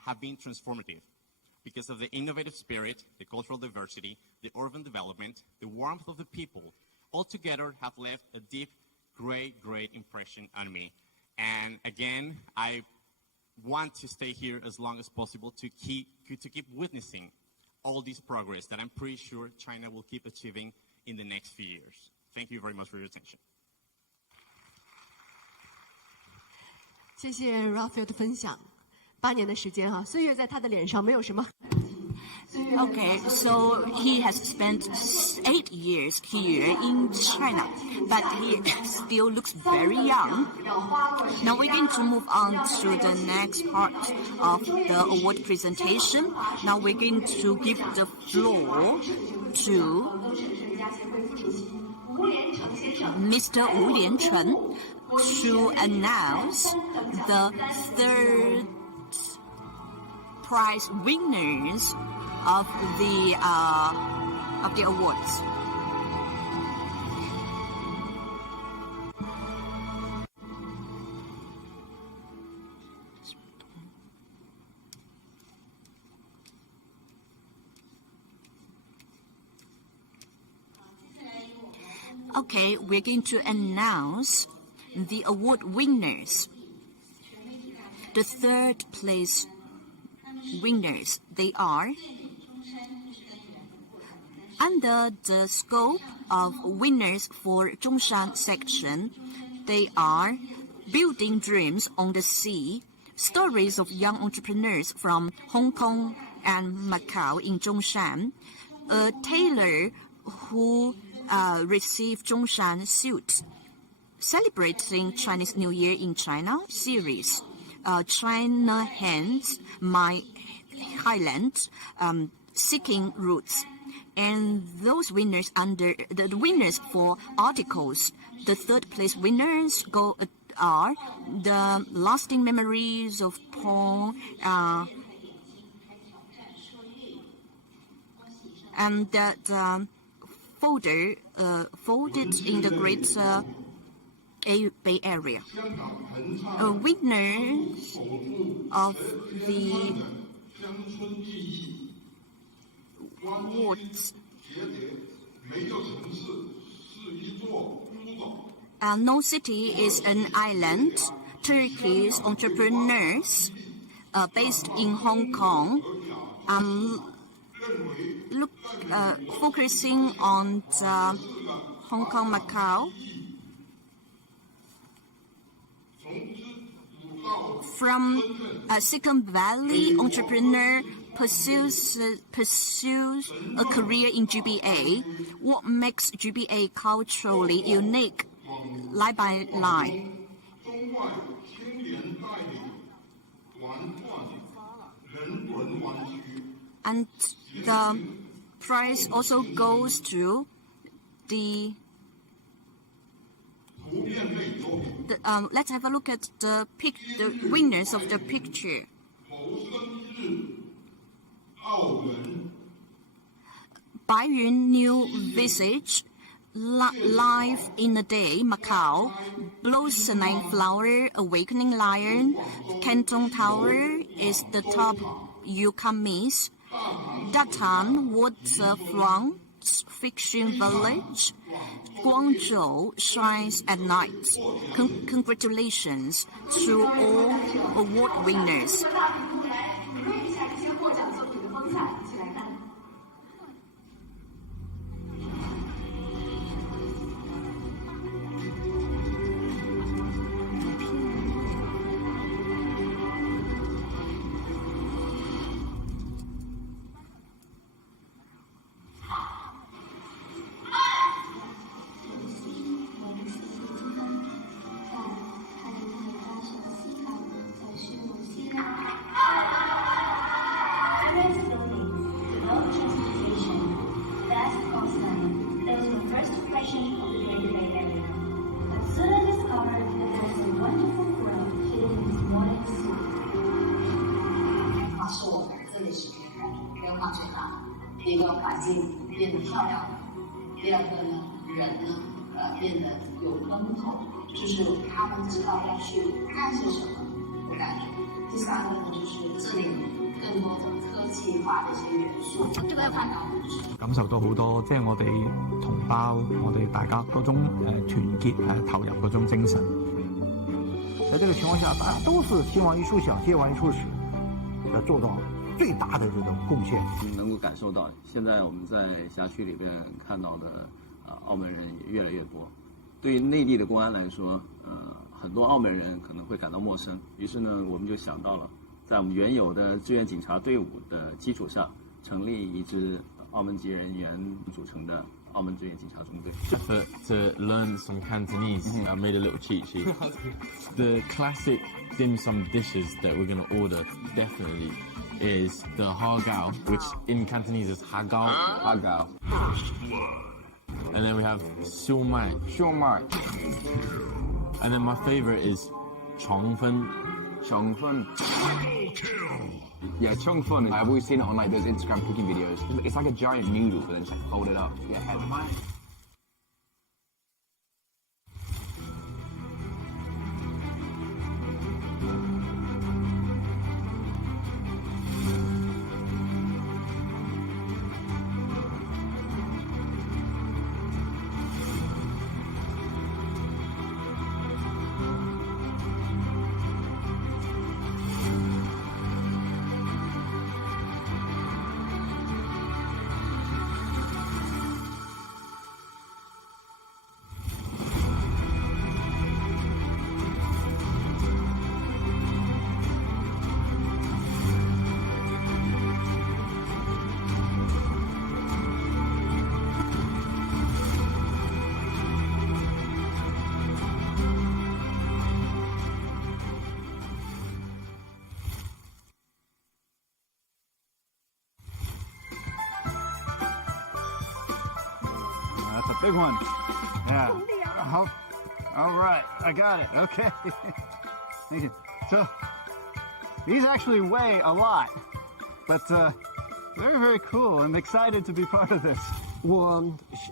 have been transformative because of the innovative spirit, the cultural diversity, the urban development, the warmth of the people. All together have left a deep, great impression on me. And again, I want to stay here as long as possible to keep witnessing all this progress that I'm pretty sure China will keep achieving in the next few years. Thank you very much for your attention. 谢谢 Raphael 的分享。8年的时间哈，岁月在他的脸上没有什么。Okay, so he has spent 8 years here in China, but he still looks very young. Now we're going to move on to the next part of the award presentation. Now we're going to give the floor to Mr. Wu Liancheng to announce the third prize winners of the awards. Okay, we're going to announce the award winners. The third place winners. They are under the scope of winners for Zhongshan section. They are Building Dreams on the Sea, stories of young entrepreneurs from Hong Kong and Macau in Zhongshan, a tailor who received Zhongshan suit, celebrating Chinese New Year in China series, China Hands, My Highland, Seeking Roots. And those winners under the winners for articles, the third place winners are the Lasting Memories of Paul, and that folded in the Greater Bay Area. Winners of the awards. No City is an island. Turkey's entrepreneurs based in Hong Kong focusing on Hong Kong, Macau. From Silicon Valley, entrepreneur pursues a career in GBA. What makes GBA culturally unique? Line by line. And the prize also goes to the let's have a look at the winners of the picture. Baiyun New Visage, Life in a Day, Macau, Blossoming Flower, Awakening Lion, Canton Tower is the top you can miss. Datan, Waterfront, Fiction Village, Guangzhou shines at night. Congratulations to all award winners.感受到好多，即係我哋同胞，我哋大家嗰種團結投入嗰種精神。在這個情況下，大家都是希望一處想，希望一處使，要做到最大的這個貢獻。能夠感受到，現在我們在轄區裏邊看到的澳門人也越來越多。對於內地的公安來說，很多澳門人可能會感到陌生。於是呢，我們就想到了，在我們原有的志願警察隊伍的基礎上，成立一支澳門籍人員組成的澳門志願警察中隊。Effort to learn some Cantonese. I made a little cheat sheet. The classic dim sum dishes that we're going to order definitely is the hagao, which in Cantonese is hagao. Hagao. And then we have siu mai. Siu mai. And then my favorite is chongfen. Chongfen. Yeah, chongfen. I've always seen it on like those Instagram cooking videos. It's like a giant noodle, but then it's like folded up. Yeah. big one. Yeah. All right, I got it. Okay. Thank you. So, these actually weigh a lot, but very, very cool. I'm excited to be part of this. 我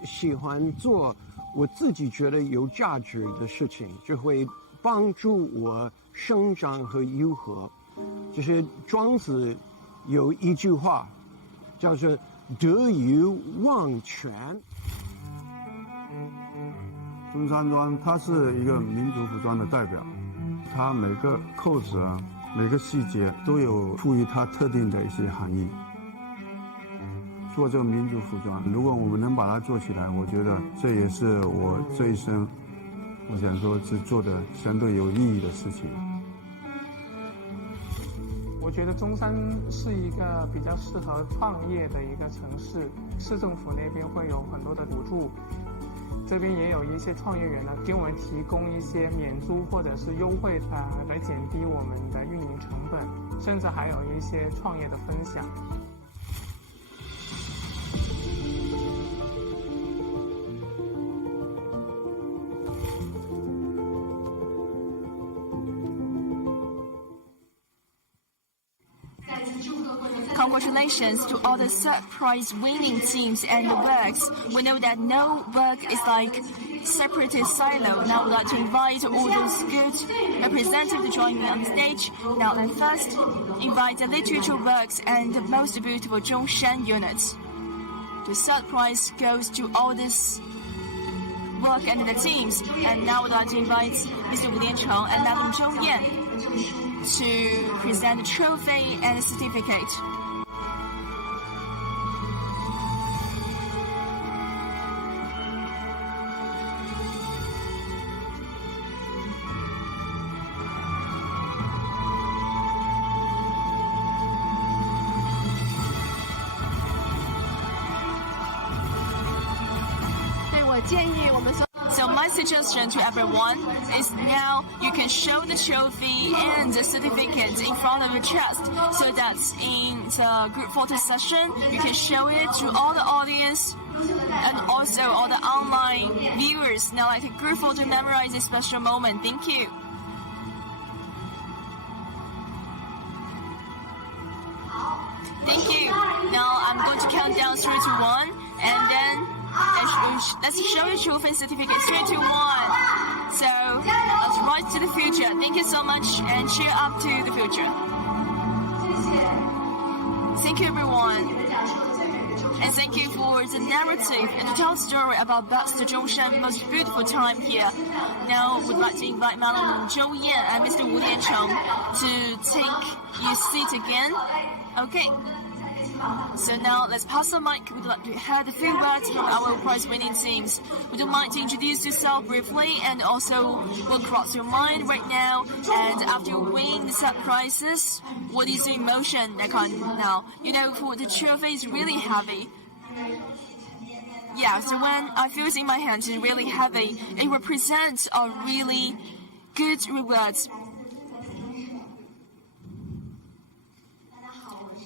喜欢做我自己觉得有价值的事情，就会帮助我生长和愈合。就是庄子有一句话，叫做“得于忘全”。中山装它是一个民族服装的代表，它每个扣子啊，每个细节都有赋予它特定的一些含义。做这个民族服装，如果我们能把它做起来，我觉得这也是我这一生，我想说是做的相对有意义的事情。我觉得中山是一个比较适合创业的一个城市，市政府那边会有很多的补助，这边也有一些创业园呢，给我们提供一些免租或者是优惠来减低我们的运营成本，甚至还有一些创业的分享。Congratulations to all the third prize winning teams and the works. We know that no work is like separated silo. Now we'd like to invite all those good representatives to join me on stage. Now I first invite the literature works and the most beautiful Zhongshan units. The third prize goes to all this work and the teams. And now we'd like to invite Mr. Wu Liancheng and Madam Zhou Yan to present the trophy and certificate. So my suggestion to everyone is now you can show the trophy and the certificate in front of your chest so that in the group photo session you can show it to all the audience and also all the online viewers. Now like a group photo memorize a special moment. Thank you. Thank you. Now I'm going to count down 3 to 1 and then let's show your trophy and certificate 3 to 1. So let's rise to the future. Thank you so much and cheer up to the future. Thank you everyone. And thank you for the narrative and to tell the story about best Zhongshan most beautiful time here. Now we'd like to invite Madam Zhou Yan and Mr. Wu Liancheng to take your seat again. Okay. So now let's pass the mic. We'd like to hear a few words from our prize-winning teams. Would you mind to introduce yourself briefly and also what crossed your mind right now? And after you win the set prizes, what is your emotion now? You know, for the trophy is really heavy. Yeah, so when I feel it in my hands, it's really heavy. It represents a really good rewards.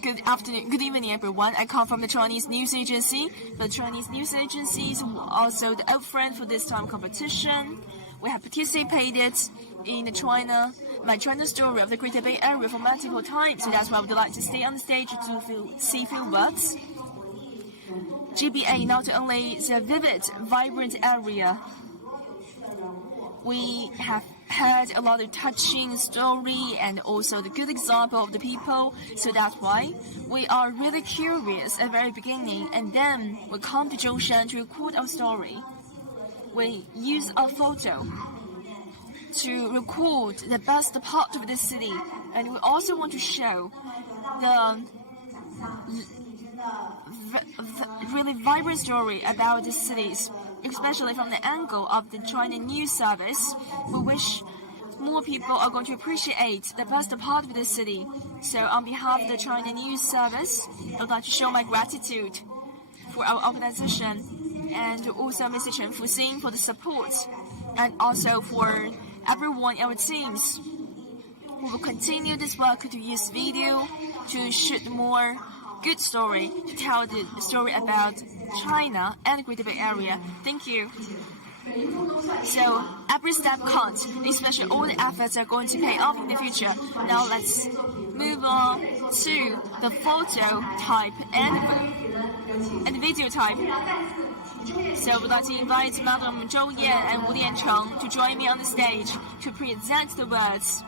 Good afternoon, good evening, everyone. I come from the Chinese news agency. The Chinese news agency is also the old friend for this time competition. We have participated in the my China story of the Greater Bay Area for multiple times. So that's why I would like to stay on the stage to see few words. GBA not only is a vivid, vibrant area. We have had a lot of touching story and also the good example of the people. So that's why we are really curious at the very beginning, and then we come to Zhongshan to record our story. We use a photo to record the best part of the city, and we also want to show the really vibrant story about the cities, especially from the angle of the China News Service. We wish more people are going to appreciate the best part of the city. So on behalf of the China News Service, I would like to show my gratitude for our organization and also Mr. Chen Fuxing for the support and also for everyone in our teams. We will continue this work to use video to shoot more good story to tell the story about China and the Greater Bay Area. Thank you. So every step counts, especially all the efforts are going to pay off in the future. Now let's move on to the photo type and video type. So we'd like to invite Madam Zhou Yan and Wu Liancheng to join me on the stage to present the words.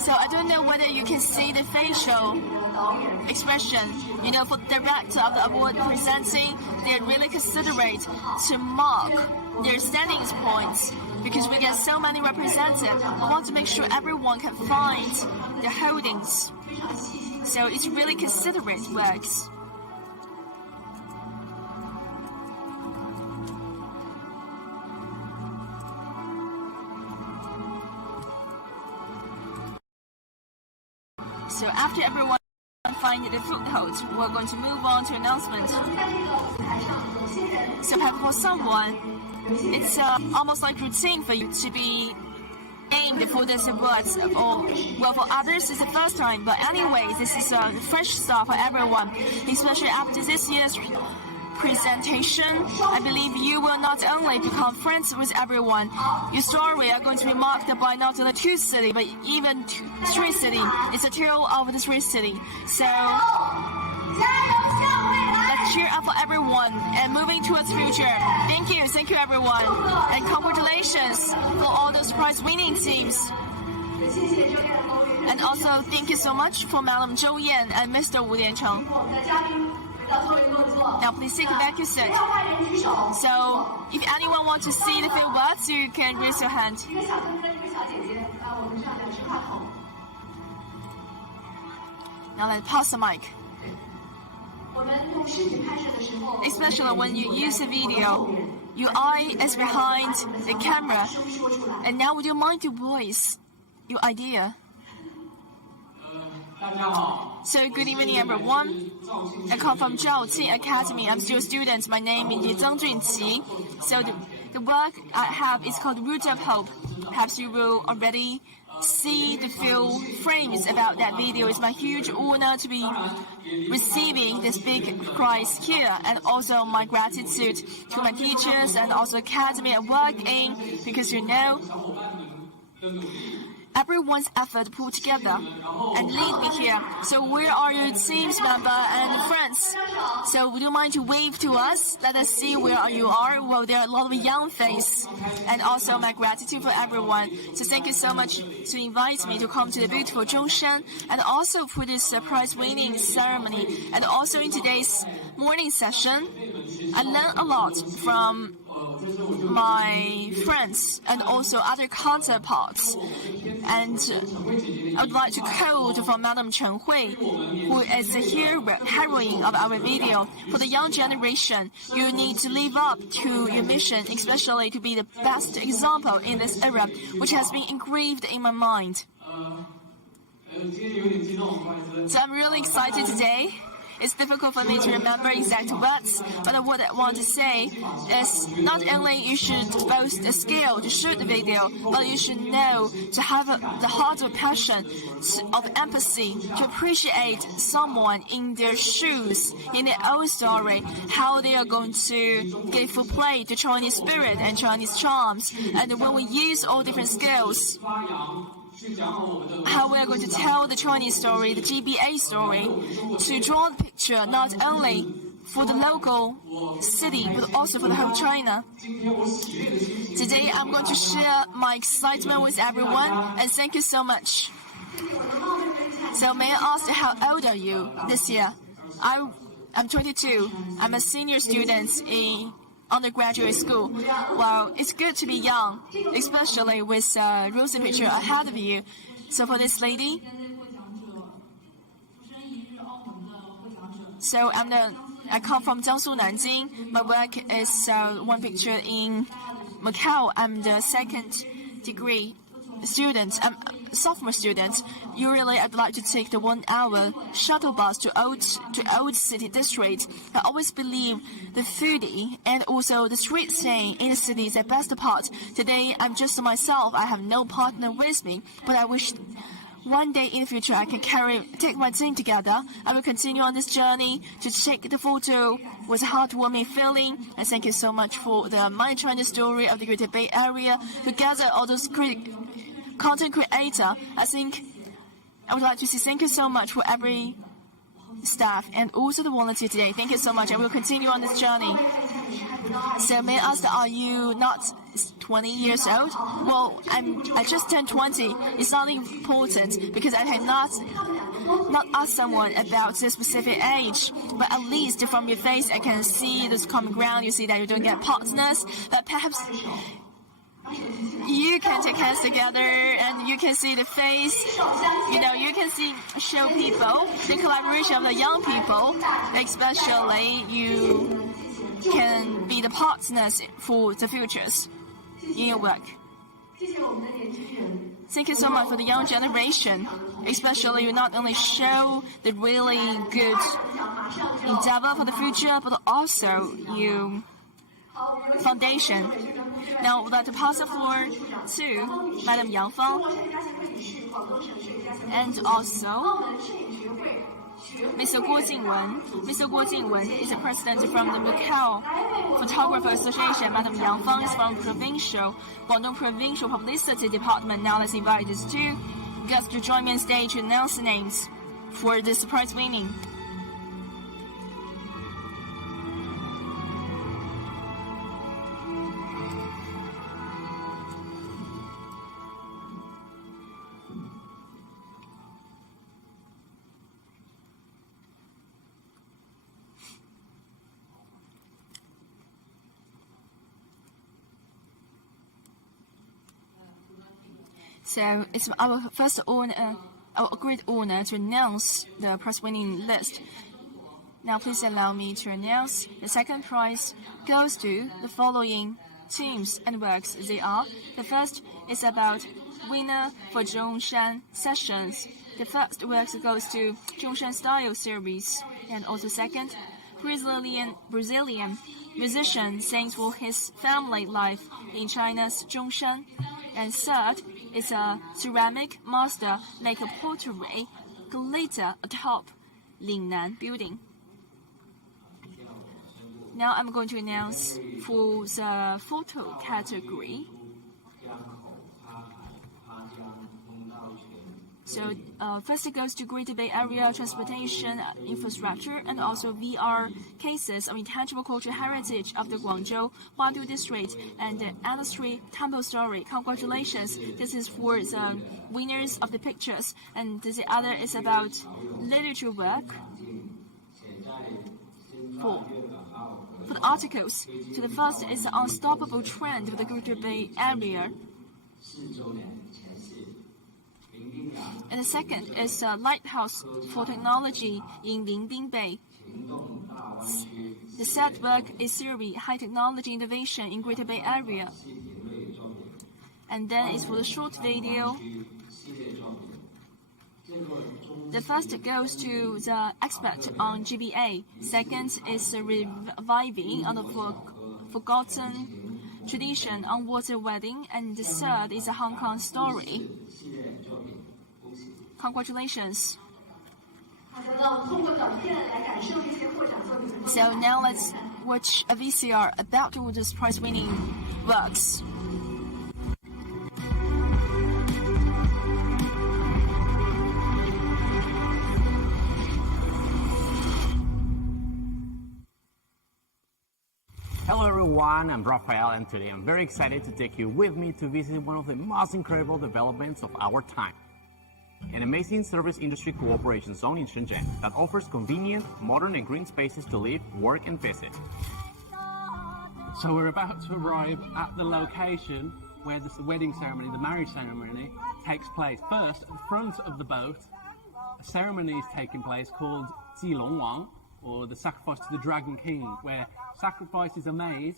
So I don't know whether you can see the facial expression. You know, for the director of the award presenting, they're really considerate to mark their standings points because we get so many representatives. I want to make sure everyone can find their holdings. So it's really considerate works. So after everyone finds the foothold, we're going to move on to announcements. So for someone, it's almost like routine for you to be aimed for this awards. Well, for others, it's the first time. But anyway, this is a fresh start for everyone, especially after this year's presentation. I believe you will not only become friends with everyone, your story are going to be marked by not only 2 cities, but even 3 cities. It's a tale of the 3 cities. So let's cheer up for everyone and moving towards the future. Thank you everyone, and congratulations for all those prize-winning teams. And also thank you so much for Madam Zhou Yan and Mr. Wu Liancheng. Now please take back your seat. So if anyone wants to see the few words, you can raise your hand. Now let's pass the mic. Especially when you use a video, your eye is behind the camera. And now would you mind to voice your idea? So good evening everyone. I come from Zhongshan Academy. I'm still a student. My name is Zhang Junqi. So the work I have is called Root of Hope. Perhaps you will already see the few frames about that video. It's my huge honor to be receiving this big prize here, and also my gratitude to my teachers and also academy I work in, because you know everyone's effort put together and lead me here. So where are your team's member and friends? So would you mind to wave to us? Let us see where you are. Well, there are a lot of young faces. And also my gratitude for everyone. So thank you so much to invite me to come to the beautiful Zhongshan and also for this prize-winning ceremony. And also in today's morning session, I learned a lot from my friends and also other counterparts. And I would like to quote from Madam Chen Hui, who is the heroine of our video. For the young generation, you need to live up to your mission, especially to be the best example in this era, which has been engraved in my mind. So I'm really excited today. It's difficult for me to remember exact words, but what I want to say is not only you should boast the skill to shoot the video, but you should know to have the heart of passion, of empathy, to appreciate someone in their shoes, in their own story, how they are going to give full play to Chinese spirit and Chinese charms. And when we use all different skills, how we are going to tell the Chinese story, the GBA story, to draw the picture not only for the local city, but also for the whole China. Today, I'm going to share my excitement with everyone, and thank you so much. So may I ask, how old are you this year? I'm 22. I'm a senior student in undergraduate school. Well, it's good to be young, especially with a rosy picture ahead of you. So for this lady, so I come from Jiangsu, Nanjing. My work is one picture in Macau. I'm the second degree student. sophomore student, usually I'd like to take the 1 hour shuttle bus to Old City District. I always believe the foodie and also the street scene in the city is the best part. Today, I'm just myself. I have no partner with me, but I wish one day in the future I can take my team together. I will continue on this journey to take the photo with a heartwarming feeling. And thank you so much for the My China story of the Greater Bay Area to gather all those content creator. I think I would like to say thank you so much for every staff and also the volunteer today. Thank you so much. I will continue on this journey. So may I ask, are you not 20 years old? Well, I just turned 20. It's not important because I cannot not ask someone about the specific age, but at least from your face I can see this common ground. You see that you don't get partners, but perhaps you can take hands together and you can see the face, you can show people the collaboration of the young people, especially you can be the partners for the futures in your work. Thank you so much for the young generation, especially you not only show the really good endeavor for the future, but also you foundation. Now, I would like to pass the floor to Madam Yang Fang and also Mr. Guo Jingwen. Mr. Guo Jingwen is the president from the Macau Photographer Association. Madam Yang Fang is from Guangdong Provincial Publicity Department. Now let's invite these two guests to join me on stage to announce the names for this prize winning. So it's our great honor to announce the prize-winning list. Now please allow me to announce the second prize goes to the following teams and works. They are: the first is about winner for Zhongshan sessions. The first work goes to Zhongshan style series, and also second, Brazilian musician sings for his family life in China's Zhongshan. And third is a ceramic master make a pottery glitter atop Lingnan building. Now I'm going to announce for the photo category. So first it goes to Greater Bay Area transportation infrastructure and also VR cases of intangible cultural heritage of the Guangzhou Huadu district and the Ancestry Temple story. Congratulations! This is for the winners of the pictures, and the other is about literature work for the articles. So the first is the unstoppable trend of the Greater Bay Area. And the second is a lighthouse for technology in Lingbing Bay. The third work is theory, high technology innovation in Greater Bay Area. And then is for the short video. The first goes to the expert on GBA. Second is reviving on the forgotten tradition on water wedding. And the third is a Hong Kong story. Congratulations. So now let's watch a VCR about all those prize-winning works. Hello everyone, I'm Raphael, and today I'm very excited to take you with me to visit one of the most incredible developments of our time. An amazing service industry cooperation zone in Zhongshan that offers convenient, modern and green spaces to live, work and visit. So we're about to arrive at the location where the wedding ceremony, the marriage ceremony, takes place. First, at the front of the boat, a ceremony is taking place called Ji Long Wang, or the sacrifice to the Dragon King, where sacrifices are made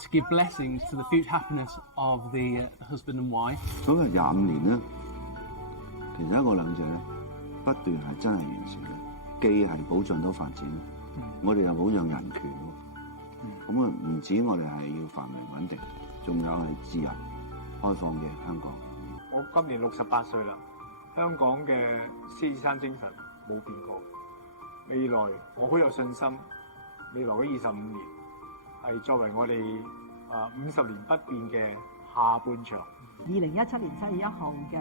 to give blessings to the future happiness of the husband and wife. 其實一國兩制咧，不斷係真係完善嘅，既係保障到發展，我哋又保障人權喎。咁啊，唔止我哋係要繁榮穩定，仲有係自由開放嘅香港。我今年68歲啦，香港嘅獅子山精神冇變過。未來我好有信心，未來嗰25年係作為我哋50年不變嘅下半場。2017年7月1號嘅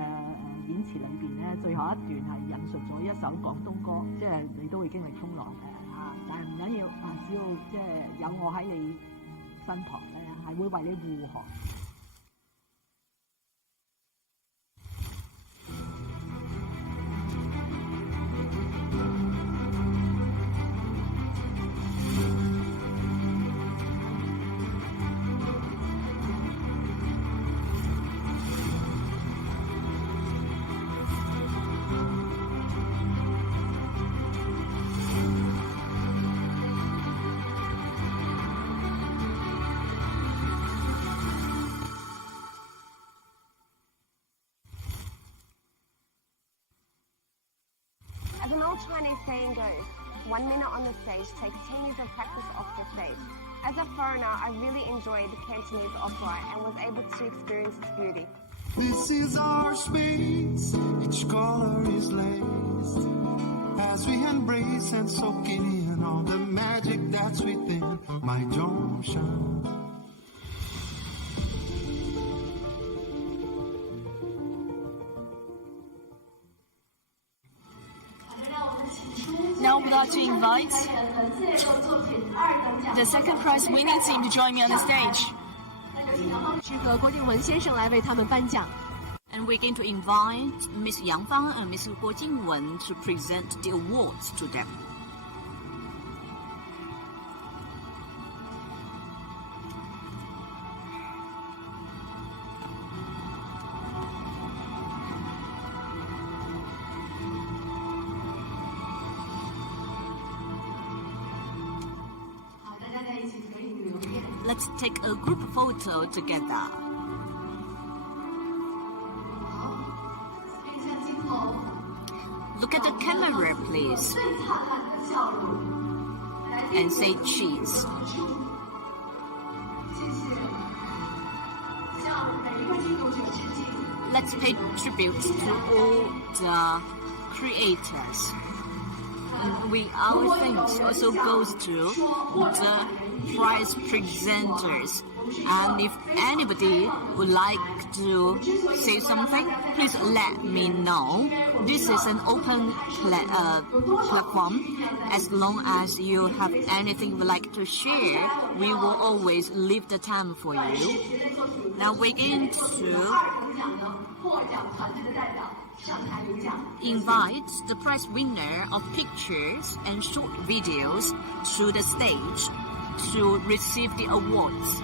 演詞裏邊咧，最後一段係引述咗一首廣東歌，即係你都會經歷風浪嘅嚇，但係唔緊要啊，只要即係有我喺你身旁咧，係會為你護航。As an old Chinese saying goes, 1 minute on the stage takes 10 years of practice off the stage. As a foreigner, I really enjoyed the Cantonese opera and was able to experience its beauty. This is our space, each color is laced, as we embrace and soak in all the magic that's within my Zhongshan. Now we'd like to invite the second prize winning team to join me on the stage. 这个郭靖文先生来为他们颁奖。 And we're going to invite Miss Yang Fang and Miss Guo Jingwen to present the awards to them. Let's take a group photo together. Look at the camera, please. And say cheese. Let's pay tribute to all the creators. Our thanks also goes to the prize presenters. And if anybody would like to say something, please let me know. This is an open platform. As long as you have anything you would like to share, we will always leave the time for you. Now we're going to invite the prize winner of pictures and short videos to the stage to receive the awards.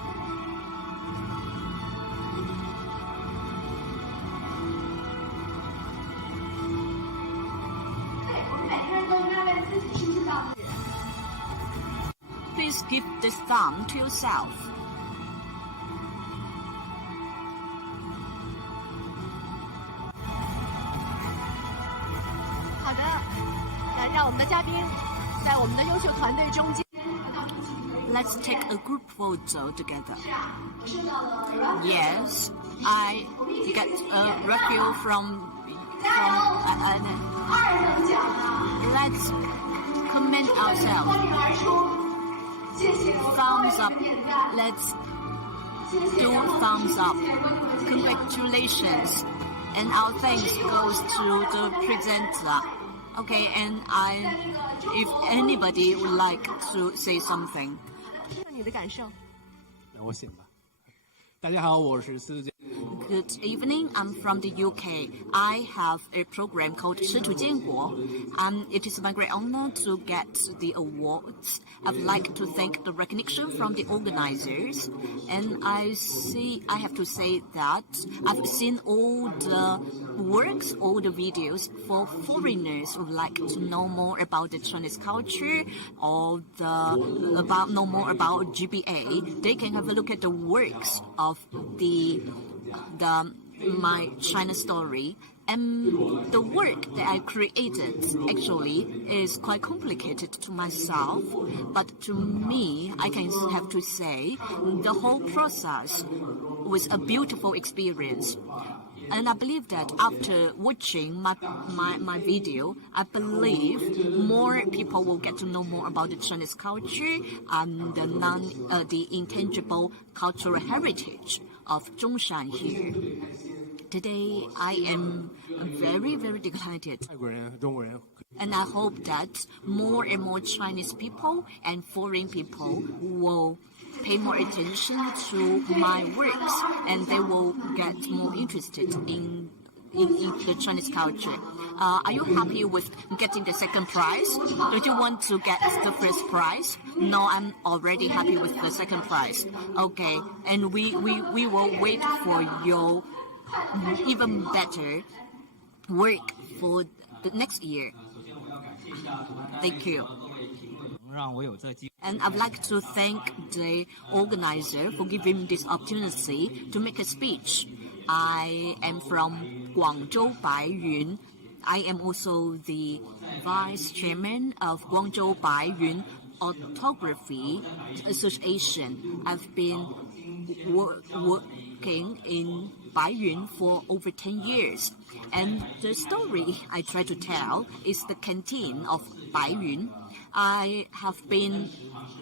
Please give this thumb to yourself. 好的，来让我们的嘉宾在我们的优秀团队中间。 Let's take a group photo together. Yes, I get a review from let's commend ourselves. Thumbs up. Let's do thumbs up. Congratulations. And our thanks goes to the presenter. Okay, and if anybody would like to say something. 你的感受。我先吧。大家好，我是司徒。 Good evening. I'm from the UK. I have a program called 师徒建国. It is my great honor to get the awards. I'd like to thank the recognition from the organizers. And I have to say that I've seen all the works, all the videos for foreigners who would like to know more about the Chinese culture or know more about GBA. They can have a look at the works of my China story. And the work that I created actually is quite complicated to myself, but to me, I can have to say the whole process was a beautiful experience. And I believe that after watching my video, I believe more people will get to know more about the Chinese culture and the intangible cultural heritage of Zhongshan here. Today, I am very, very delighted. And I hope that more and more Chinese people and foreign people will pay more attention to my works, and they will get more interested in the Chinese culture. Are you happy with getting the second prize? Don't you want to get the first prize? No, I'm already happy with the second prize. Okay, and we will wait for your even better work for the next year. Thank you. And I'd like to thank the organizer for giving me this opportunity to make a speech. I am from Guangzhou Baiyun. I am also the vice chairman of Guangzhou Baiyun Orthography Association. I've been working in Baiyun for over 10 years. And the story I try to tell is the canteen of Baiyun. I have been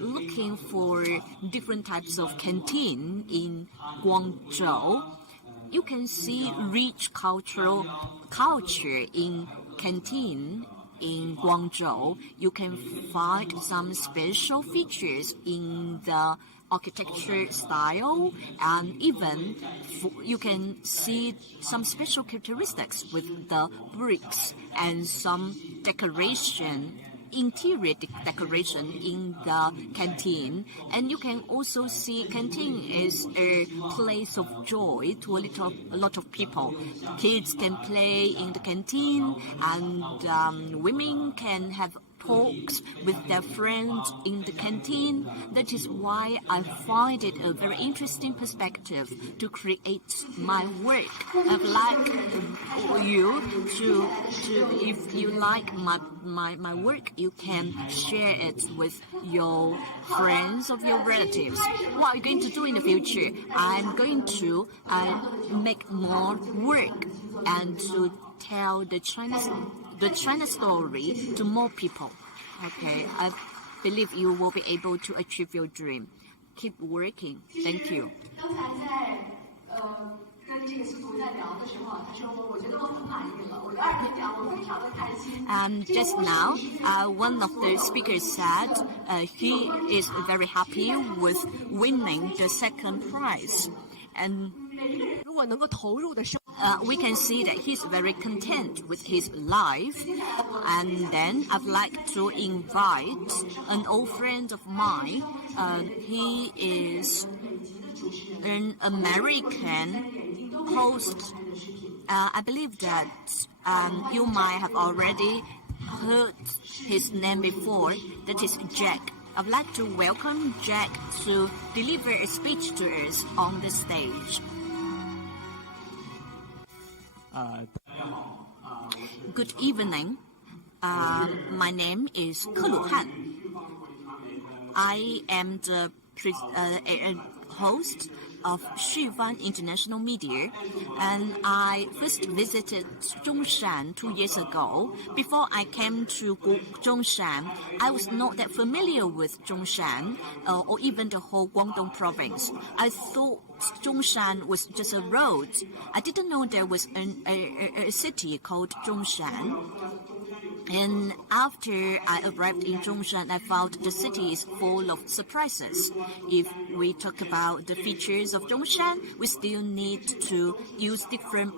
looking for different types of canteen in Guangzhou. You can see rich culture in canteen in Guangzhou. You can find some special features in the architecture style, and even you can see some special characteristics with the bricks and some interior decoration in the canteen. And you can also see canteen is a place of joy to a lot of people. Kids can play in the canteen, and women can have talks with their friends in the canteen. That is why I find it a very interesting perspective to create my work. I'd like you to if you like my work, you can share it with your friends or your relatives. What are you going to do in the future? I'm going to make more work and to tell the China story to more people. Okay, I believe you will be able to achieve your dream. Keep working. Thank you. Just now, one of the speakers said he is very happy with winning the second prize. And we can see that he's very content with his life. And then I'd like to invite an old friend of mine. He is an American host. I believe that you might have already heard his name before. That is Jack. I'd like to welcome Jack to deliver a speech to us on the stage. Good evening. My name is Ke Luhan. I am the host of Shifan International Media, and I first visited Zhongshan 2 years ago. Before I came to Zhongshan, I was not that familiar with Zhongshan or even the whole Guangdong province. I thought Zhongshan was just a road. I didn't know there was a city called Zhongshan. And after I arrived in Zhongshan, I found the city is full of surprises. If we talk about the features of Zhongshan, we still need to use different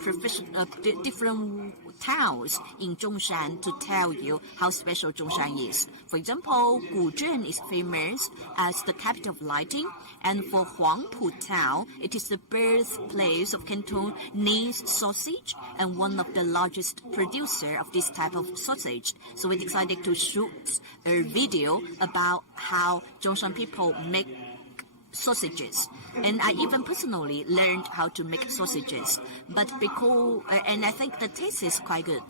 towns in Zhongshan to tell you how special Zhongshan is. For example, Guzheng is famous as the capital of lighting, and for Huangpu town, it is the birthplace of Cantonese sausage and one of the largest producer of this type of sausage. So we decided to shoot a video about how Zhongshan people make sausages, and I even personally learned how to make sausages. But and I think the taste is quite good.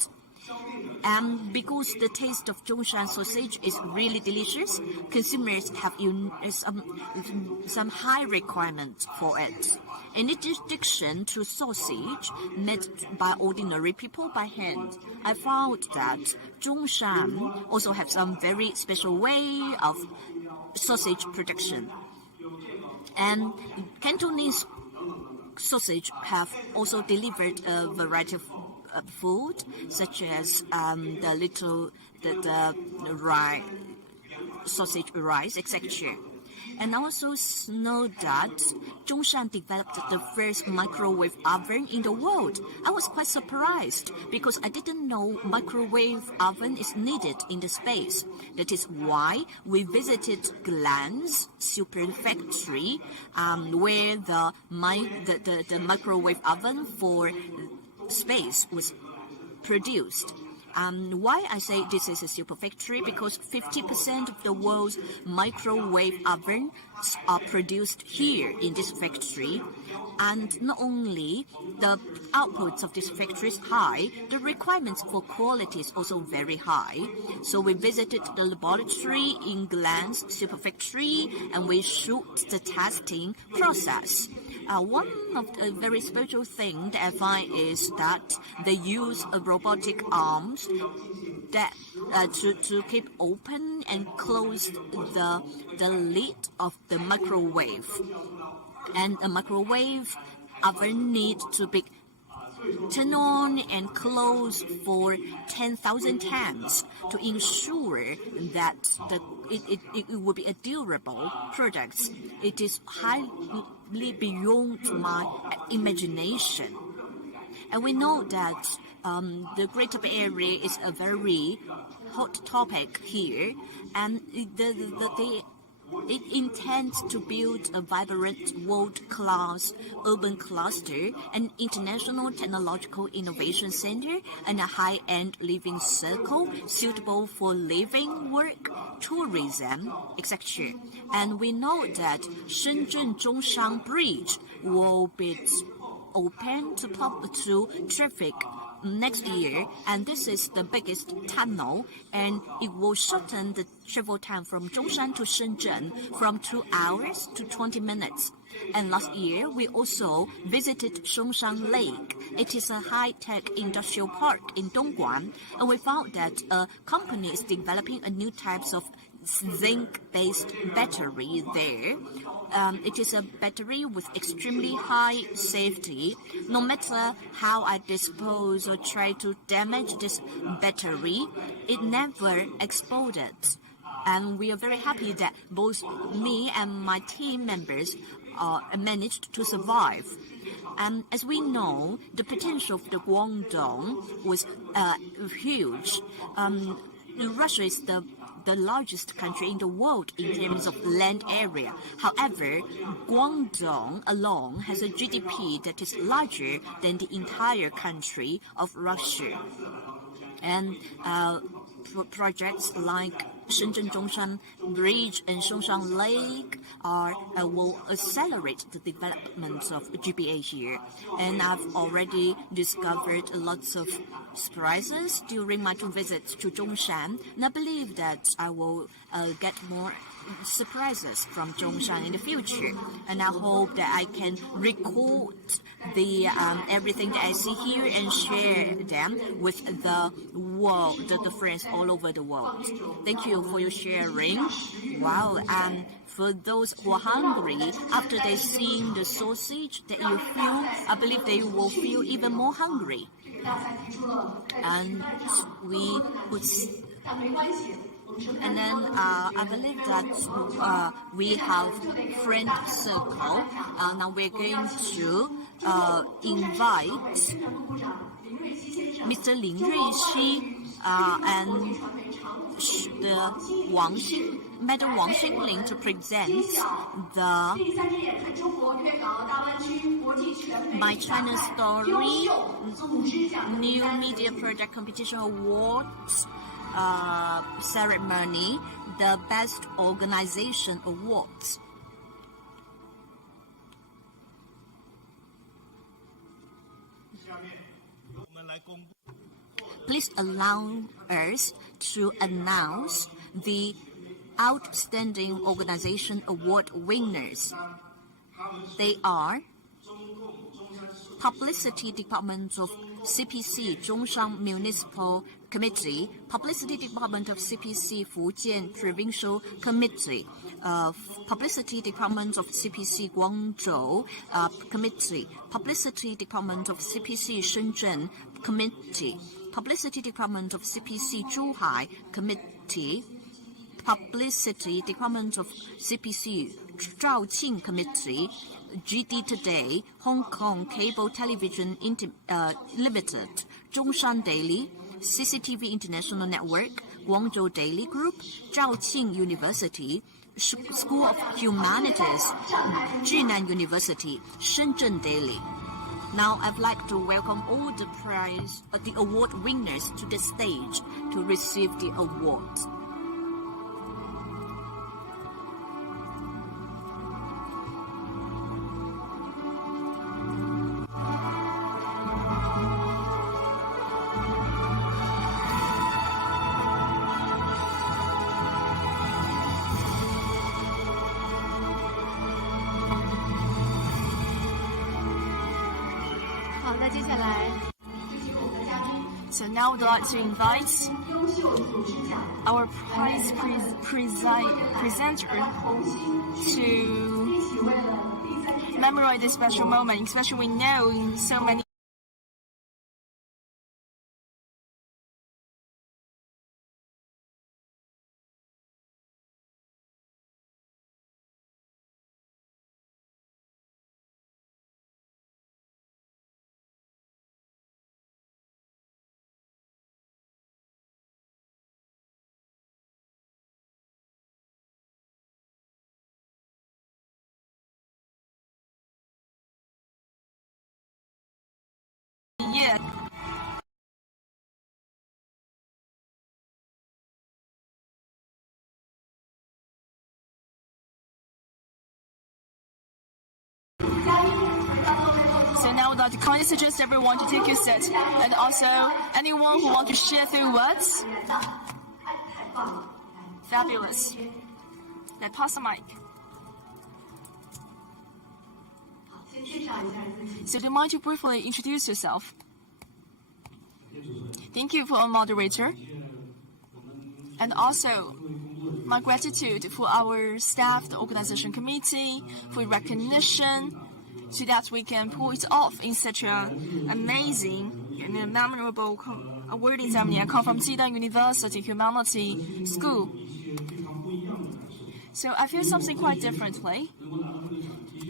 And because the taste of Zhongshan sausage is really delicious, consumers have some high requirement for it. In addition to sausage made by ordinary people by hand, I found that Zhongshan also have some very special way of sausage production. And Cantonese sausage have also delivered a variety of food, such as the rice, sausage rice, etc. And I also know that Zhongshan developed the first microwave oven in the world. I was quite surprised because I didn't know microwave oven is needed in the space. That is why we visited Glan's super factory, where the microwave oven for space was produced. Why I say this is a super factory? Because 50% of the world's microwave ovens are produced here in this factory. And not only the outputs of this factory is high, the requirements for quality is also very high. So we visited the laboratory in Glan's super factory and we shoot the testing process. One of the very special thing that I find is that they use robotic arms that to keep open and close the lid of the microwave. And a microwave oven needs to be turned on and closed for 10,000 times to ensure that it will be a durable product. It is highly beyond my imagination. And we know that the Greater Bay Area is a very hot topic here, and it intends to build a vibrant world-class urban cluster, an international technological innovation center, and a high-end living circle suitable for living, work, tourism, etc. And we know that Shenzhen-Zhongshan Bridge will be open to traffic next year, and this is the biggest tunnel, and it will shorten the travel time from Zhongshan to Shenzhen from 2 hours to 20 minutes. And last year, we also visited Zhongshan Lake. It is a high-tech industrial park in Dongguan, and we found that a company is developing a new types of zinc-based battery there. It is a battery with extremely high safety. No matter how I dispose or try to damage this battery, it never exploded. And we are very happy that both me and my team members managed to survive. And as we know, the potential of the Guangdong was huge. Russia is the largest country in the world in terms of land area. However, Guangdong alone has a GDP that is larger than the entire country of Russia. And projects like Shenzhen-Zhongshan Bridge and Zhongshan Lake will accelerate the development of GBA here. And I've already discovered lots of surprises during my 2 visits to Zhongshan, and I believe that I will get more surprises from Zhongshan in the future. And I hope that I can record the everything that I see here and share them with the world, the friends all over the world. Thank you for your sharing. Wow. And for those who are hungry, after they seeing the sausage that you feel, I believe they will feel even more hungry. And we would. And then I believe that we have friend circle. Now we're going to invite Mr. Lin Ruixi and Madam Wang Xingling to present the My China Story New Media Project Competition Awards ceremony, the Best Organization Awards. Please allow us to announce the Outstanding Organization Award winners. They are Publicity Department of CPC Zhongshan Municipal Committee, Publicity Department of CPC Fujian Provincial Committee, Publicity Department of CPC Guangzhou Committee, Publicity Department of CPC Shenzhen Committee, Publicity Department of CPC Zhuhai Committee, Publicity Department of CPC Zhaoqing Committee, GD Today, Hong Kong Cable Television Limited, Zhongshan Daily, CCTV International Network, Guangzhou Daily Group, Zhaoqing University, School of Humanities, Jinan University, Shenzhen Daily. Now I'd like to welcome all the award winners to the stage to receive the awards. So now I'd like to invite our prize presenter to commemorate this special moment, especially we know so many years. So now I'd like to kindly suggest everyone to take your seat, and also anyone who wants to share their words. Fabulous. Let's pass the mic. So do you mind to briefly introduce yourself? Thank you for our moderator. And also, my gratitude for our staff, the organization committee, for recognition, so that we can pull it off in such an amazing and memorable awarding ceremony. I come from Jinan University Humanity School. So I feel something quite differently.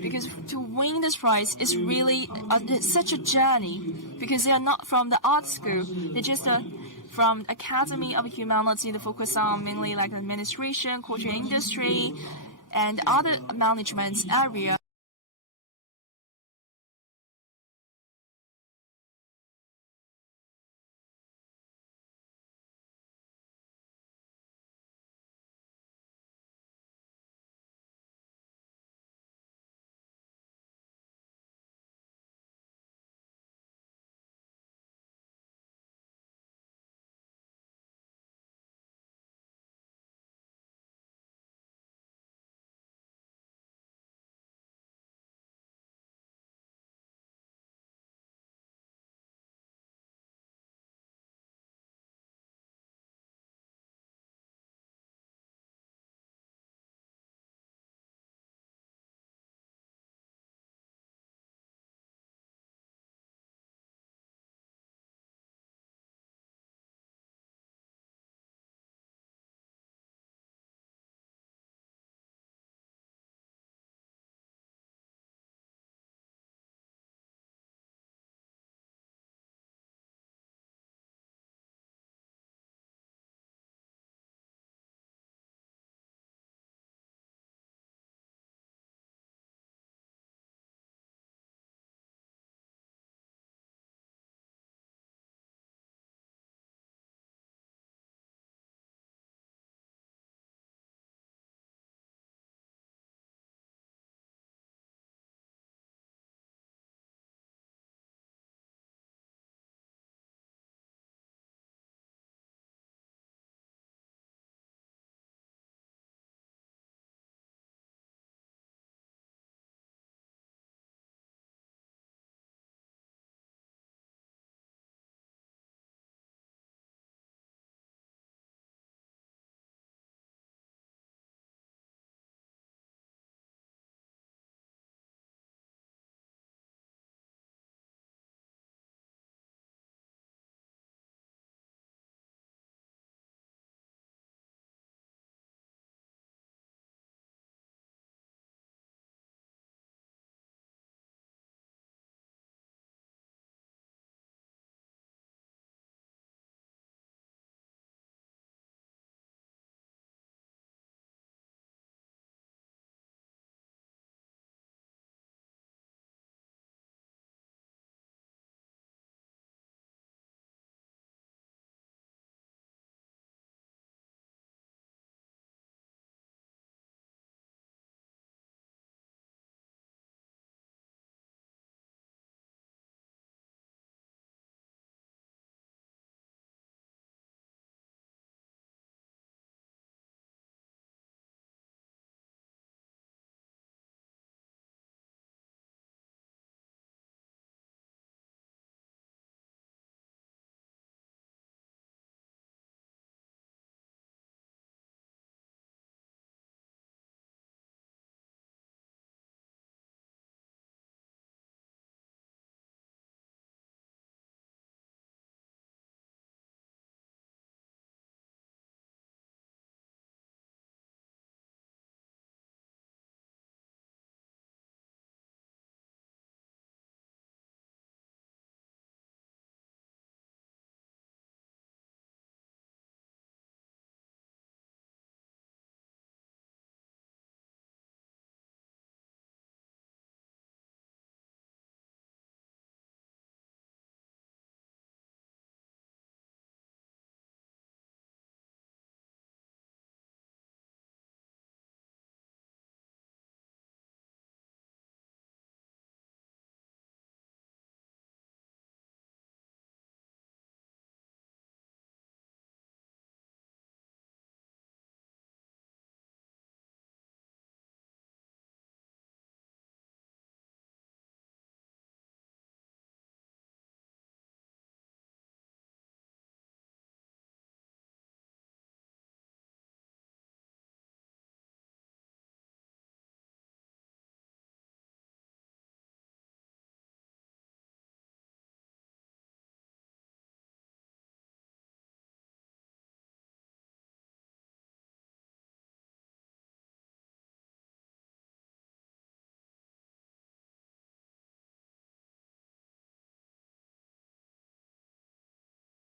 Because to win this prize is really such a journey. Because they are not from the art school, they're just from Academy of Humanity. They focus on mainly like administration, culture industry, and other management area.